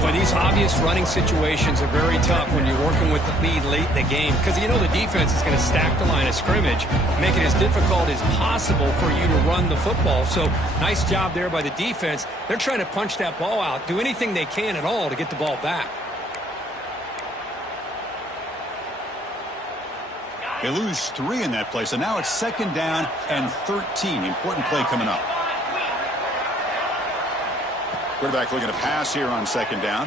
Boy, these obvious running situations are very tough when you're working with the lead late in the game because you know the defense is going to stack the line of scrimmage, make it as difficult as possible for you to run the football. So nice job there by the defense. They're trying to punch that ball out, do anything they can at all to get the ball back. They lose 3 in that play, so now it's 2nd down and 13. Important play coming up. Quarterback looking to pass here on 2nd down.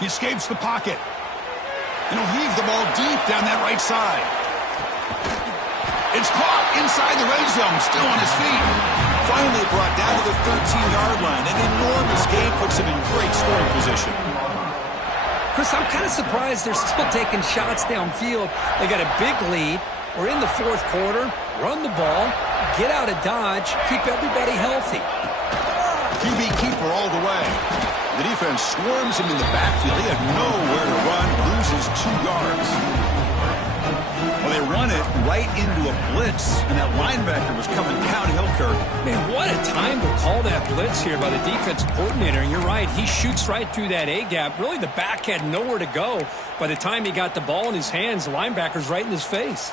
He escapes the pocket. And he'll heave the ball deep down that right side. It's caught inside the red zone, still on his feet. Finally brought down to the 13-yard line. An enormous gain puts him in great scoring position. Chris, I'm kind of surprised they're still taking shots downfield. They got a big lead. We're in the 4th quarter. Run the ball, get out of Dodge, keep everybody healthy. QB keeper all the way. The defense swarms him in the backfield. He had nowhere to run, loses 2 yards. Well, they run it right into a blitz, and that linebacker was coming downhill, Kirk. Man, what a time to call that blitz here by the defense coordinator. And you're right, he shoots right through that A-gap. Really, the back had nowhere to go. By the time he got the ball in his hands, the linebacker's right in his face.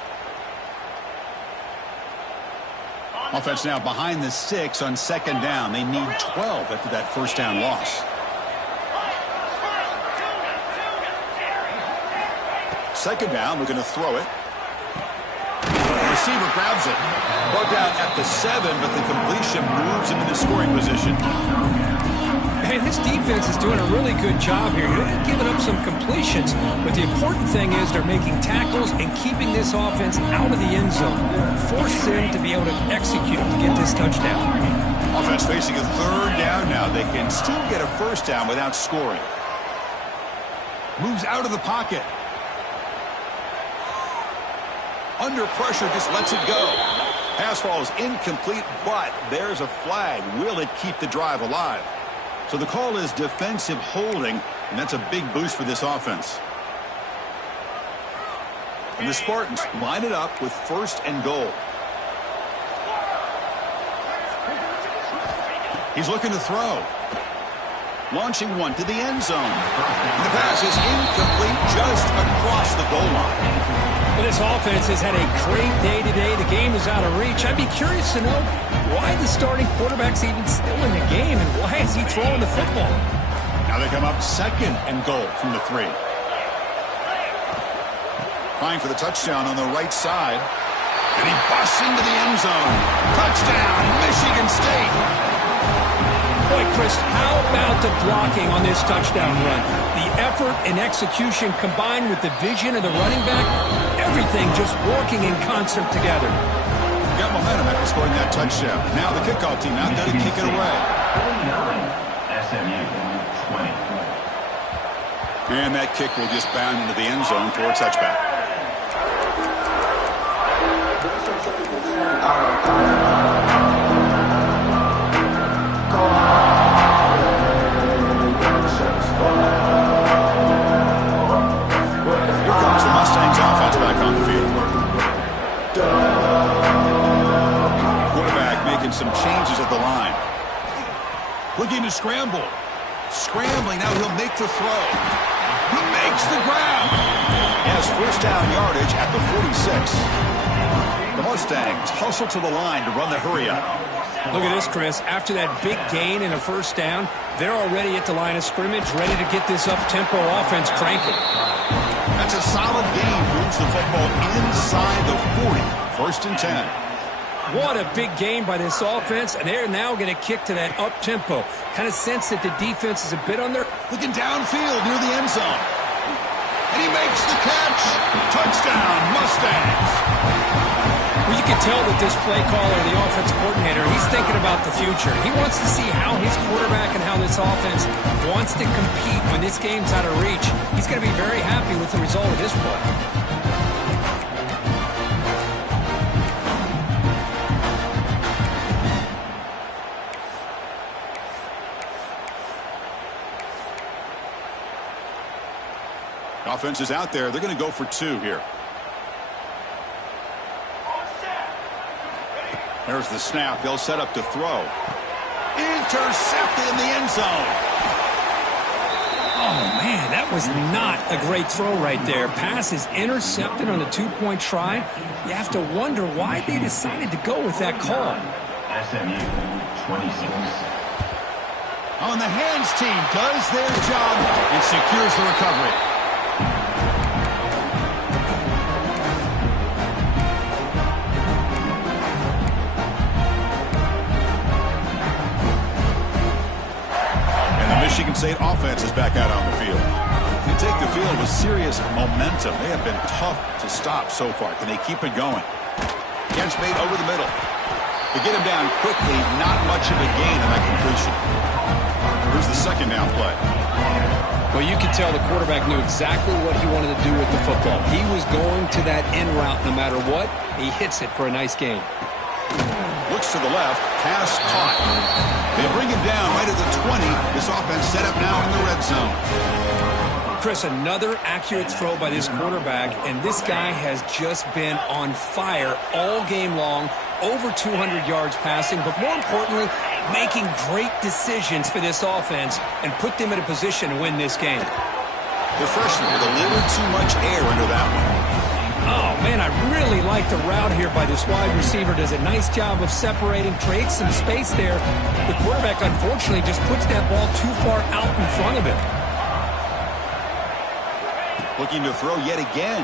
Offense now behind the 6 on 2nd down. They need 12 after that first down loss. Second down, looking to throw it. The receiver grabs it. Brought down at the 7, but the completion moves him into scoring position. And this defense is doing a really good job here. They're giving up some completions, but the important thing is they're making tackles and keeping this offense out of the end zone. Force them to be able to execute to get this touchdown. Offense facing a 3rd down now. They can still get a first down without scoring. Moves out of the pocket. Under pressure, just lets it go. Pass falls incomplete, but there's a flag. Will it keep the drive alive? So the call is defensive holding, and that's a big boost for this offense. And the Spartans line it up with 1st and goal. He's looking to throw. Launching one to the end zone. And the pass is incomplete just across the goal line. Well, this offense has had a great day today. The game is out of reach. I'd be curious to know why the starting quarterback's even still in the game and why is he throwing the football? Now they come up 2nd and goal from the 3. Trying for the touchdown on the right side. And he busts into the end zone. Touchdown, Michigan State. Boy, Chris, how about the blocking on this touchdown run? The effort and execution combined with the vision of the running back, everything just working in concert together. Got momentum after scoring that touchdown. Now the kickoff team out there to kick it away. 49, SMU, 20. And that kick will just bound into the end zone for a touchback. Some changes at the line. Looking to scramble. Scrambling, now he'll make the throw. He makes the grab. Has first down yardage at the 46. The Mustangs hustle to the line to run the hurry up. Look at this, Chris. After that big gain and a first down, they're already at the line of scrimmage, ready to get this up-tempo offense cranking. That's a solid gain. Moves the football inside the 40. 1st and 10. What a big game by this offense, and they're now going to kick to that up-tempo. Kind of sense that the defense is a bit on their... Looking downfield near the end zone. And he makes the catch. Touchdown, Mustangs. Well, you can tell that this play caller, the offensive coordinator, he's thinking about the future. He wants to see how his quarterback and how this offense wants to compete when this game's out of reach. He's going to be very happy with the result of this play. Offense is out there. They're going to go for 2 here. There's the snap. They'll set up to throw. Intercepted in the end zone. Oh, man, that was not a great throw right there. Pass is intercepted on the 2-point try. You have to wonder why they decided to go with that call. SMU 26. On the hands team does their job and secures the recovery. Michigan State offense is back out on the field. They take the field with serious momentum. They have been tough to stop so far. Can they keep it going? Catch made over the middle. To get him down quickly, not much of a gain on that completion. Here's the second down play. Well, you can tell the quarterback knew exactly what he wanted to do with the football. He was going to that end route no matter what. He hits it for a nice gain. Looks to the left. Pass caught. They bring him down right at the 20. This offense set up now in the red zone. Chris, another accurate throw by this quarterback, and this guy has just been on fire all game long. Over 200 yards passing, but more importantly, making great decisions for this offense and put them in a position to win this game. The freshman with a little too much air under that one. Oh, man, I really like the route here by this wide receiver. Does a nice job of separating, creates some space there. The quarterback, unfortunately, just puts that ball too far out in front of him. Looking to throw yet again.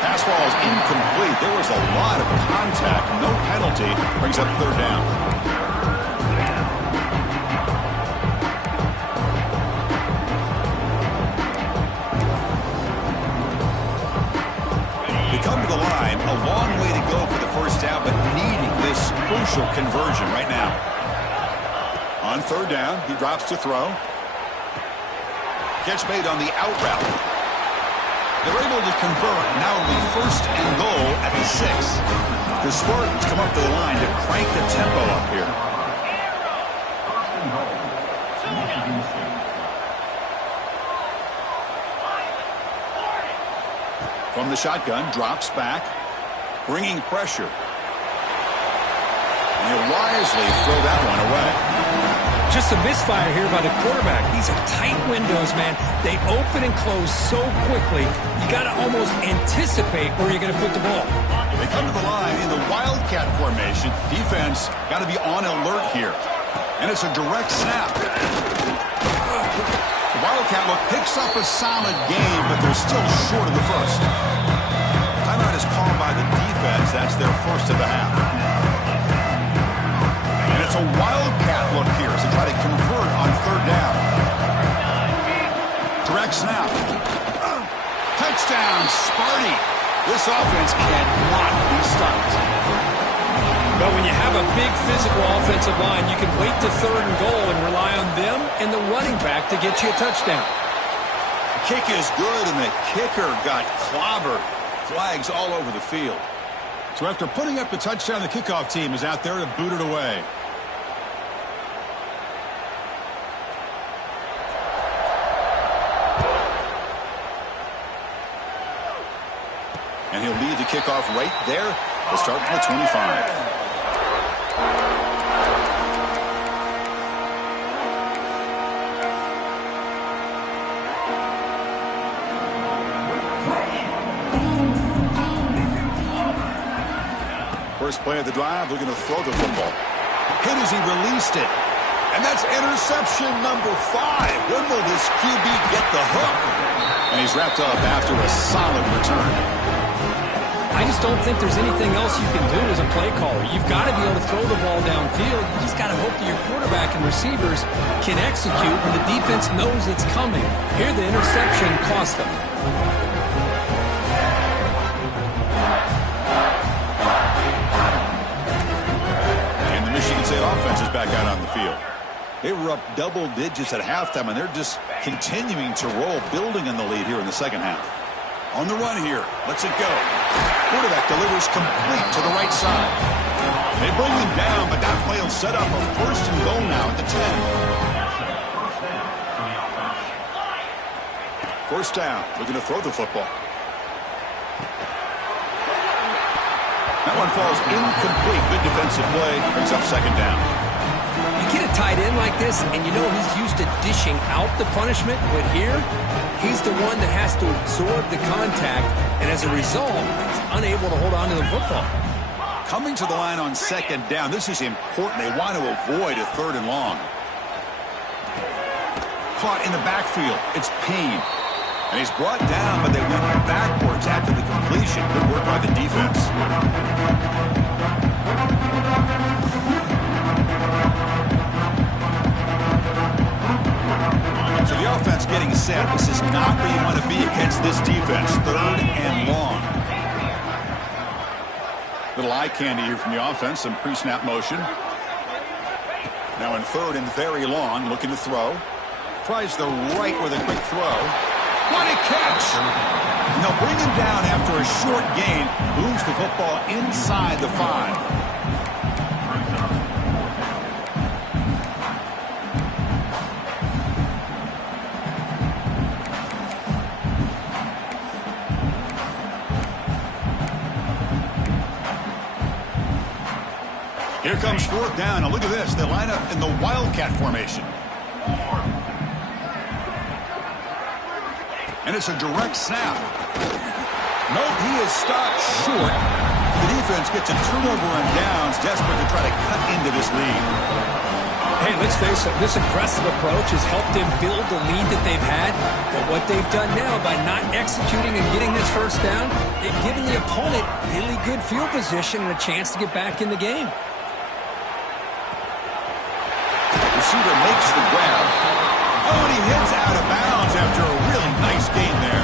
Pass ball is incomplete. There was a lot of contact. No penalty. Brings up 3rd down. Come to the line, a long way to go for the first down, but needing this crucial conversion right now. On 3rd down, he drops to throw. Catch made on the out route. They're able to convert, now it'll be 1st and goal at the 6. The Spartans come up to the line to crank the tempo up here. From the shotgun, drops back, bringing pressure. And he'll wisely throw that one away. Just a misfire here by the quarterback. These are tight windows, man. They open and close so quickly, you got to almost anticipate where you're going to put the ball. They come to the line in the Wildcat formation. Defense got to be on alert here. And it's a direct snap. Wildcat look picks up a solid game, but they're still short of the first. Timeout is called by the defense. That's their first of the half. And it's a Wildcat look here as they try to convert on 3rd down. Direct snap. Touchdown, Sparty. This offense cannot be stopped. But when you have a big physical offensive line, you can wait to 3rd and goal and rely on them and the running back to get you a touchdown. Kick is good, and the kicker got clobbered. Flags all over the field. So after putting up the touchdown, the kickoff team is out there to boot it away. And he'll lead the kickoff right there. We'll start from the 25. First play of the drive, looking to throw the football. Hit as he released it. And that's interception number 5. When will this QB get the hook? And he's wrapped up after a solid return. I just don't think there's anything else you can do as a play caller. You've got to be able to throw the ball downfield. You just got to hope that your quarterback and receivers can execute when the defense knows it's coming. Here, the interception cost them. And the Michigan State offense is back out on the field. They were up double digits at halftime, and they're just continuing to roll, building on the lead here in the second half. On the run here. Lets it go. Quarterback delivers complete to the right side. They bring him down, but that play will set up a first and goal now at the 10. First down. Looking to throw the football. That one falls incomplete. Good defensive play. Brings up second down. You get a tight end like this, and you know he's used to dishing out the punishment, but here, he's the one that has to absorb the contact, and as a result, he's unable to hold on to the football. Coming to the line on second down, this is important. They want to avoid a third and long. Caught in the backfield. It's Payne. And he's brought down, but they went backwards after the completion. Good work by the defense. So the offense getting set. This is not where you want to be against this defense. Third and long. Little eye candy here from the offense. Some pre-snap motion. Now in third and very long. Looking to throw. Tries the right with a quick throw. What a catch! And they'll bring him down after a short gain. Moves the football inside the 5. Here comes fourth down. Now look at this. They line up in the Wildcat formation. And it's a direct snap. Nope, he is stopped short. The defense gets a turnover on downs, desperate to try to cut into this lead. Hey, let's face it, this aggressive approach has helped them build the lead that they've had. But what they've done now by not executing and getting this first down, they've given the opponent really good field position and a chance to get back in the game. Receiver makes the grab. Oh, and he hits out of bounds after a really nice gain there.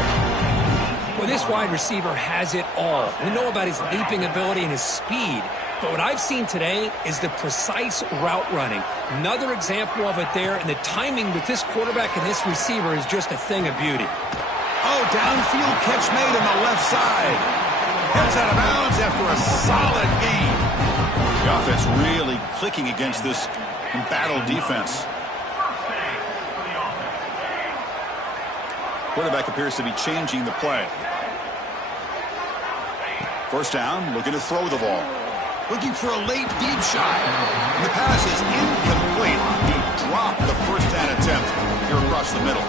Well, this wide receiver has it all. We know about his leaping ability and his speed. But what I've seen today is the precise route running. Another example of it there, and the timing with this quarterback and this receiver is just a thing of beauty. Oh, downfield catch made on the left side. Heads out of bounds after a solid gain. The offense really clicking against this embattled defense. Quarterback appears to be changing the play. First down, looking to throw the ball. Looking for a late deep shot. And the pass is incomplete. He dropped the first down attempt here across the middle.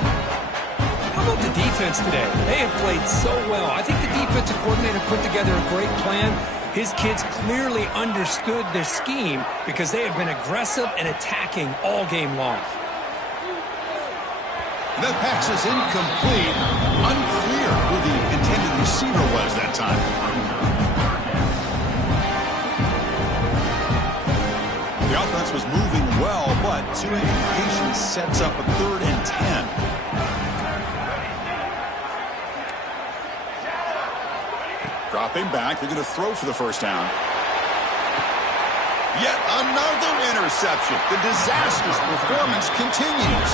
How about the defense today? They have played so well. I think the defensive coordinator put together a great plan. His kids clearly understood their scheme because they have been aggressive and attacking all game long. That pass is incomplete. Unclear who the intended receiver was that time. The offense was moving well, but two incompletions sets up a 3rd and 10. Dropping back, they're going to throw for the first down. Yet another interception. The disastrous performance continues.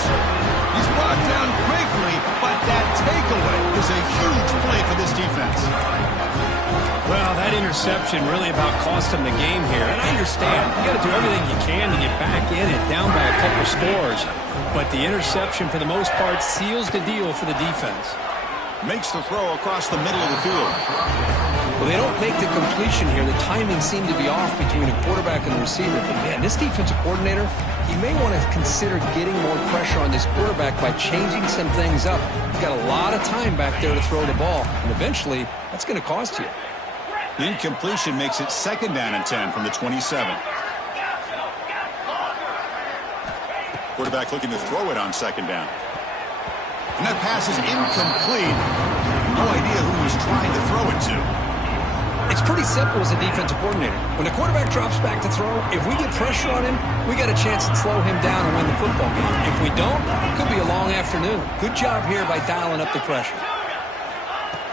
He's brought down quickly, but that takeaway is a huge play for this defense. Well, that interception really about cost them the game here. And I understand. You got to do everything you can to get back in it, down by a couple scores. But the interception, for the most part, seals the deal for the defense. Makes the throw across the middle of the field. Well, they don't make the completion here. The timing seemed to be off between the quarterback and the receiver. But, man, this defensive coordinator, he may want to consider getting more pressure on this quarterback by changing some things up. He's got a lot of time back there to throw the ball. And eventually, that's going to cost you. The incompletion makes it 2nd down and 10 from the 27. Quarterback looking to throw it on 2nd down. And that pass is incomplete. No idea who he's trying to throw it to. It's pretty simple as a defensive coordinator. When the quarterback drops back to throw, if we get pressure on him, we got a chance to slow him down and win the football game. If we don't, it could be a long afternoon. Good job here by dialing up the pressure.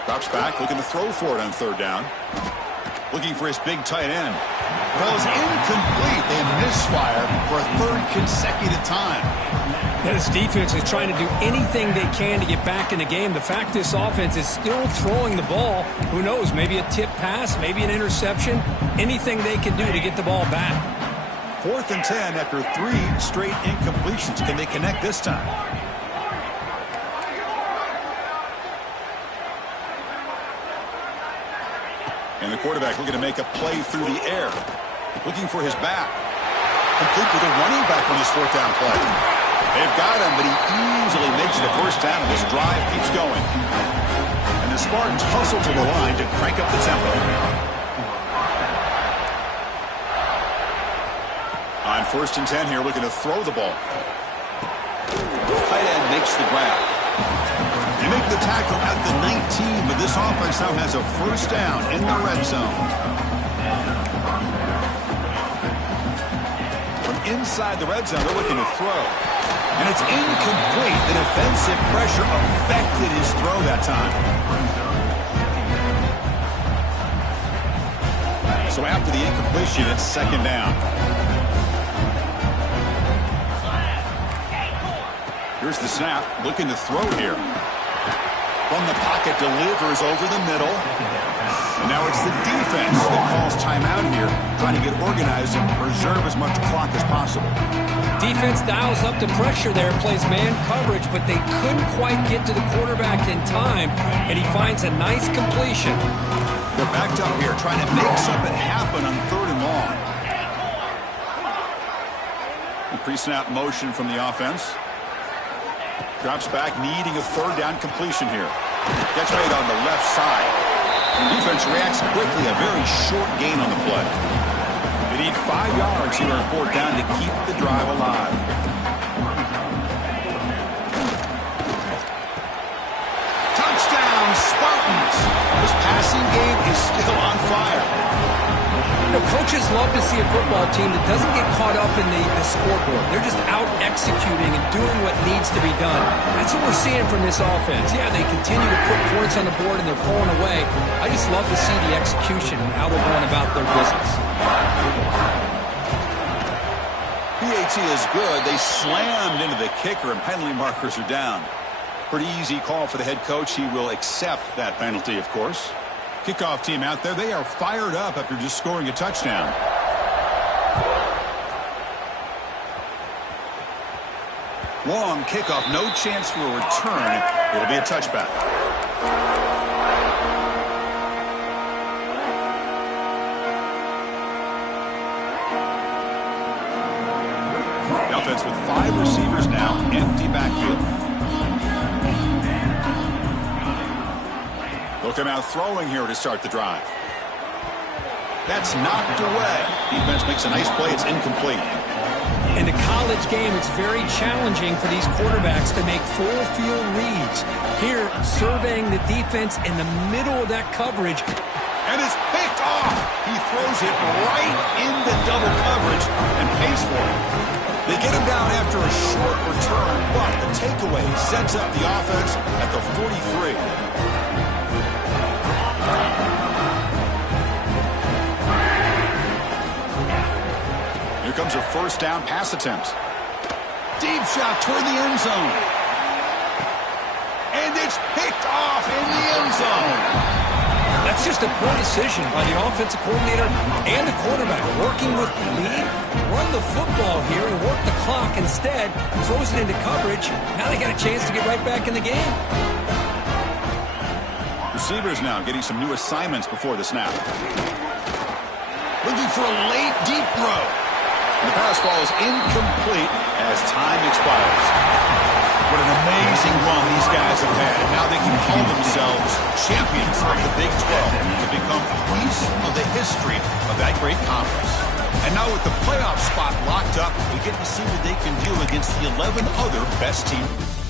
Drops back, looking to throw for it on third down. Looking for his big tight end. Ball is incomplete. They misfire for a third consecutive time. This defense is trying to do anything they can to get back in the game. The fact this offense is still throwing the ball, who knows, maybe a tip pass, maybe an interception, anything they can do to get the ball back. 4th and 10 after 3 straight incompletions. Can they connect this time? And the quarterback looking to make a play through the air. Looking for his back. Complete with a running back on his 4th down play. They've got him, but he easily makes it a first down, and this drive keeps going. And the Spartans hustle to the line to crank up the tempo. On 1st and 10 here, looking to throw the ball. Tight end makes the grab. They make the tackle at the 19, but this offense now has a first down in the red zone. From inside the red zone, they're looking to throw. And it's incomplete. The defensive pressure affected his throw that time. So after the incompletion, it's 2nd down. Here's the snap, looking to throw here. From the pocket, delivers over the middle. And now it's the defense that calls timeout here, trying to get organized and preserve as much clock as possible. Defense dials up the pressure there, plays man coverage, but they couldn't quite get to the quarterback in time, and he finds a nice completion. They're backed up here, trying to make something happen on 3rd and long. Pre-snap motion from the offense. Drops back, needing a 3rd down completion here. Gets made on the left side. Defense reacts quickly, a very short gain on the play. They need 5 yards here on 4th down to keep the drive alive. Touchdown, Spartans! This passing game is still on fire. You know, coaches love to see a football team that doesn't get caught up in the scoreboard. They're just out executing and doing what needs to be done. That's what we're seeing from this offense. Yeah, they continue to put points on the board and they're pulling away. I just love to see the execution and how they're going about their business. PAT is good. They slammed into the kicker and penalty markers are down. Pretty easy call for the head coach. He will accept that penalty, of course. Kickoff team out there, they are fired up after just scoring a touchdown. Long kickoff, no chance for a return. It'll be a touchback. The offense with 5 receivers now, empty backfield. They'll come out throwing here to start the drive. That's knocked away. Defense makes a nice play. It's incomplete. In the college game, it's very challenging for these quarterbacks to make full field reads. Here, surveying the defense in the middle of that coverage. And it's picked off. He throws it right into double coverage and pays for it. They get him down after a short return, but the takeaway sets up the offense at the 43. Here comes a first down pass attempt. Deep shot toward the end zone. And it's picked off in the end zone. That's just a poor decision by the offensive coordinator and the quarterback. Working with the lead, run the football here and work the clock. Instead, throws it into coverage. Now they got a chance to get right back in the game. Receivers now getting some new assignments before the snap. Looking for a late deep throw. The pass ball is incomplete as time expires. What an amazing run these guys have had. Now they can call themselves champions of the Big 12 to become a piece of the history of that great conference. And now with the playoff spot locked up, we get to see what they can do against the 11 other best teams.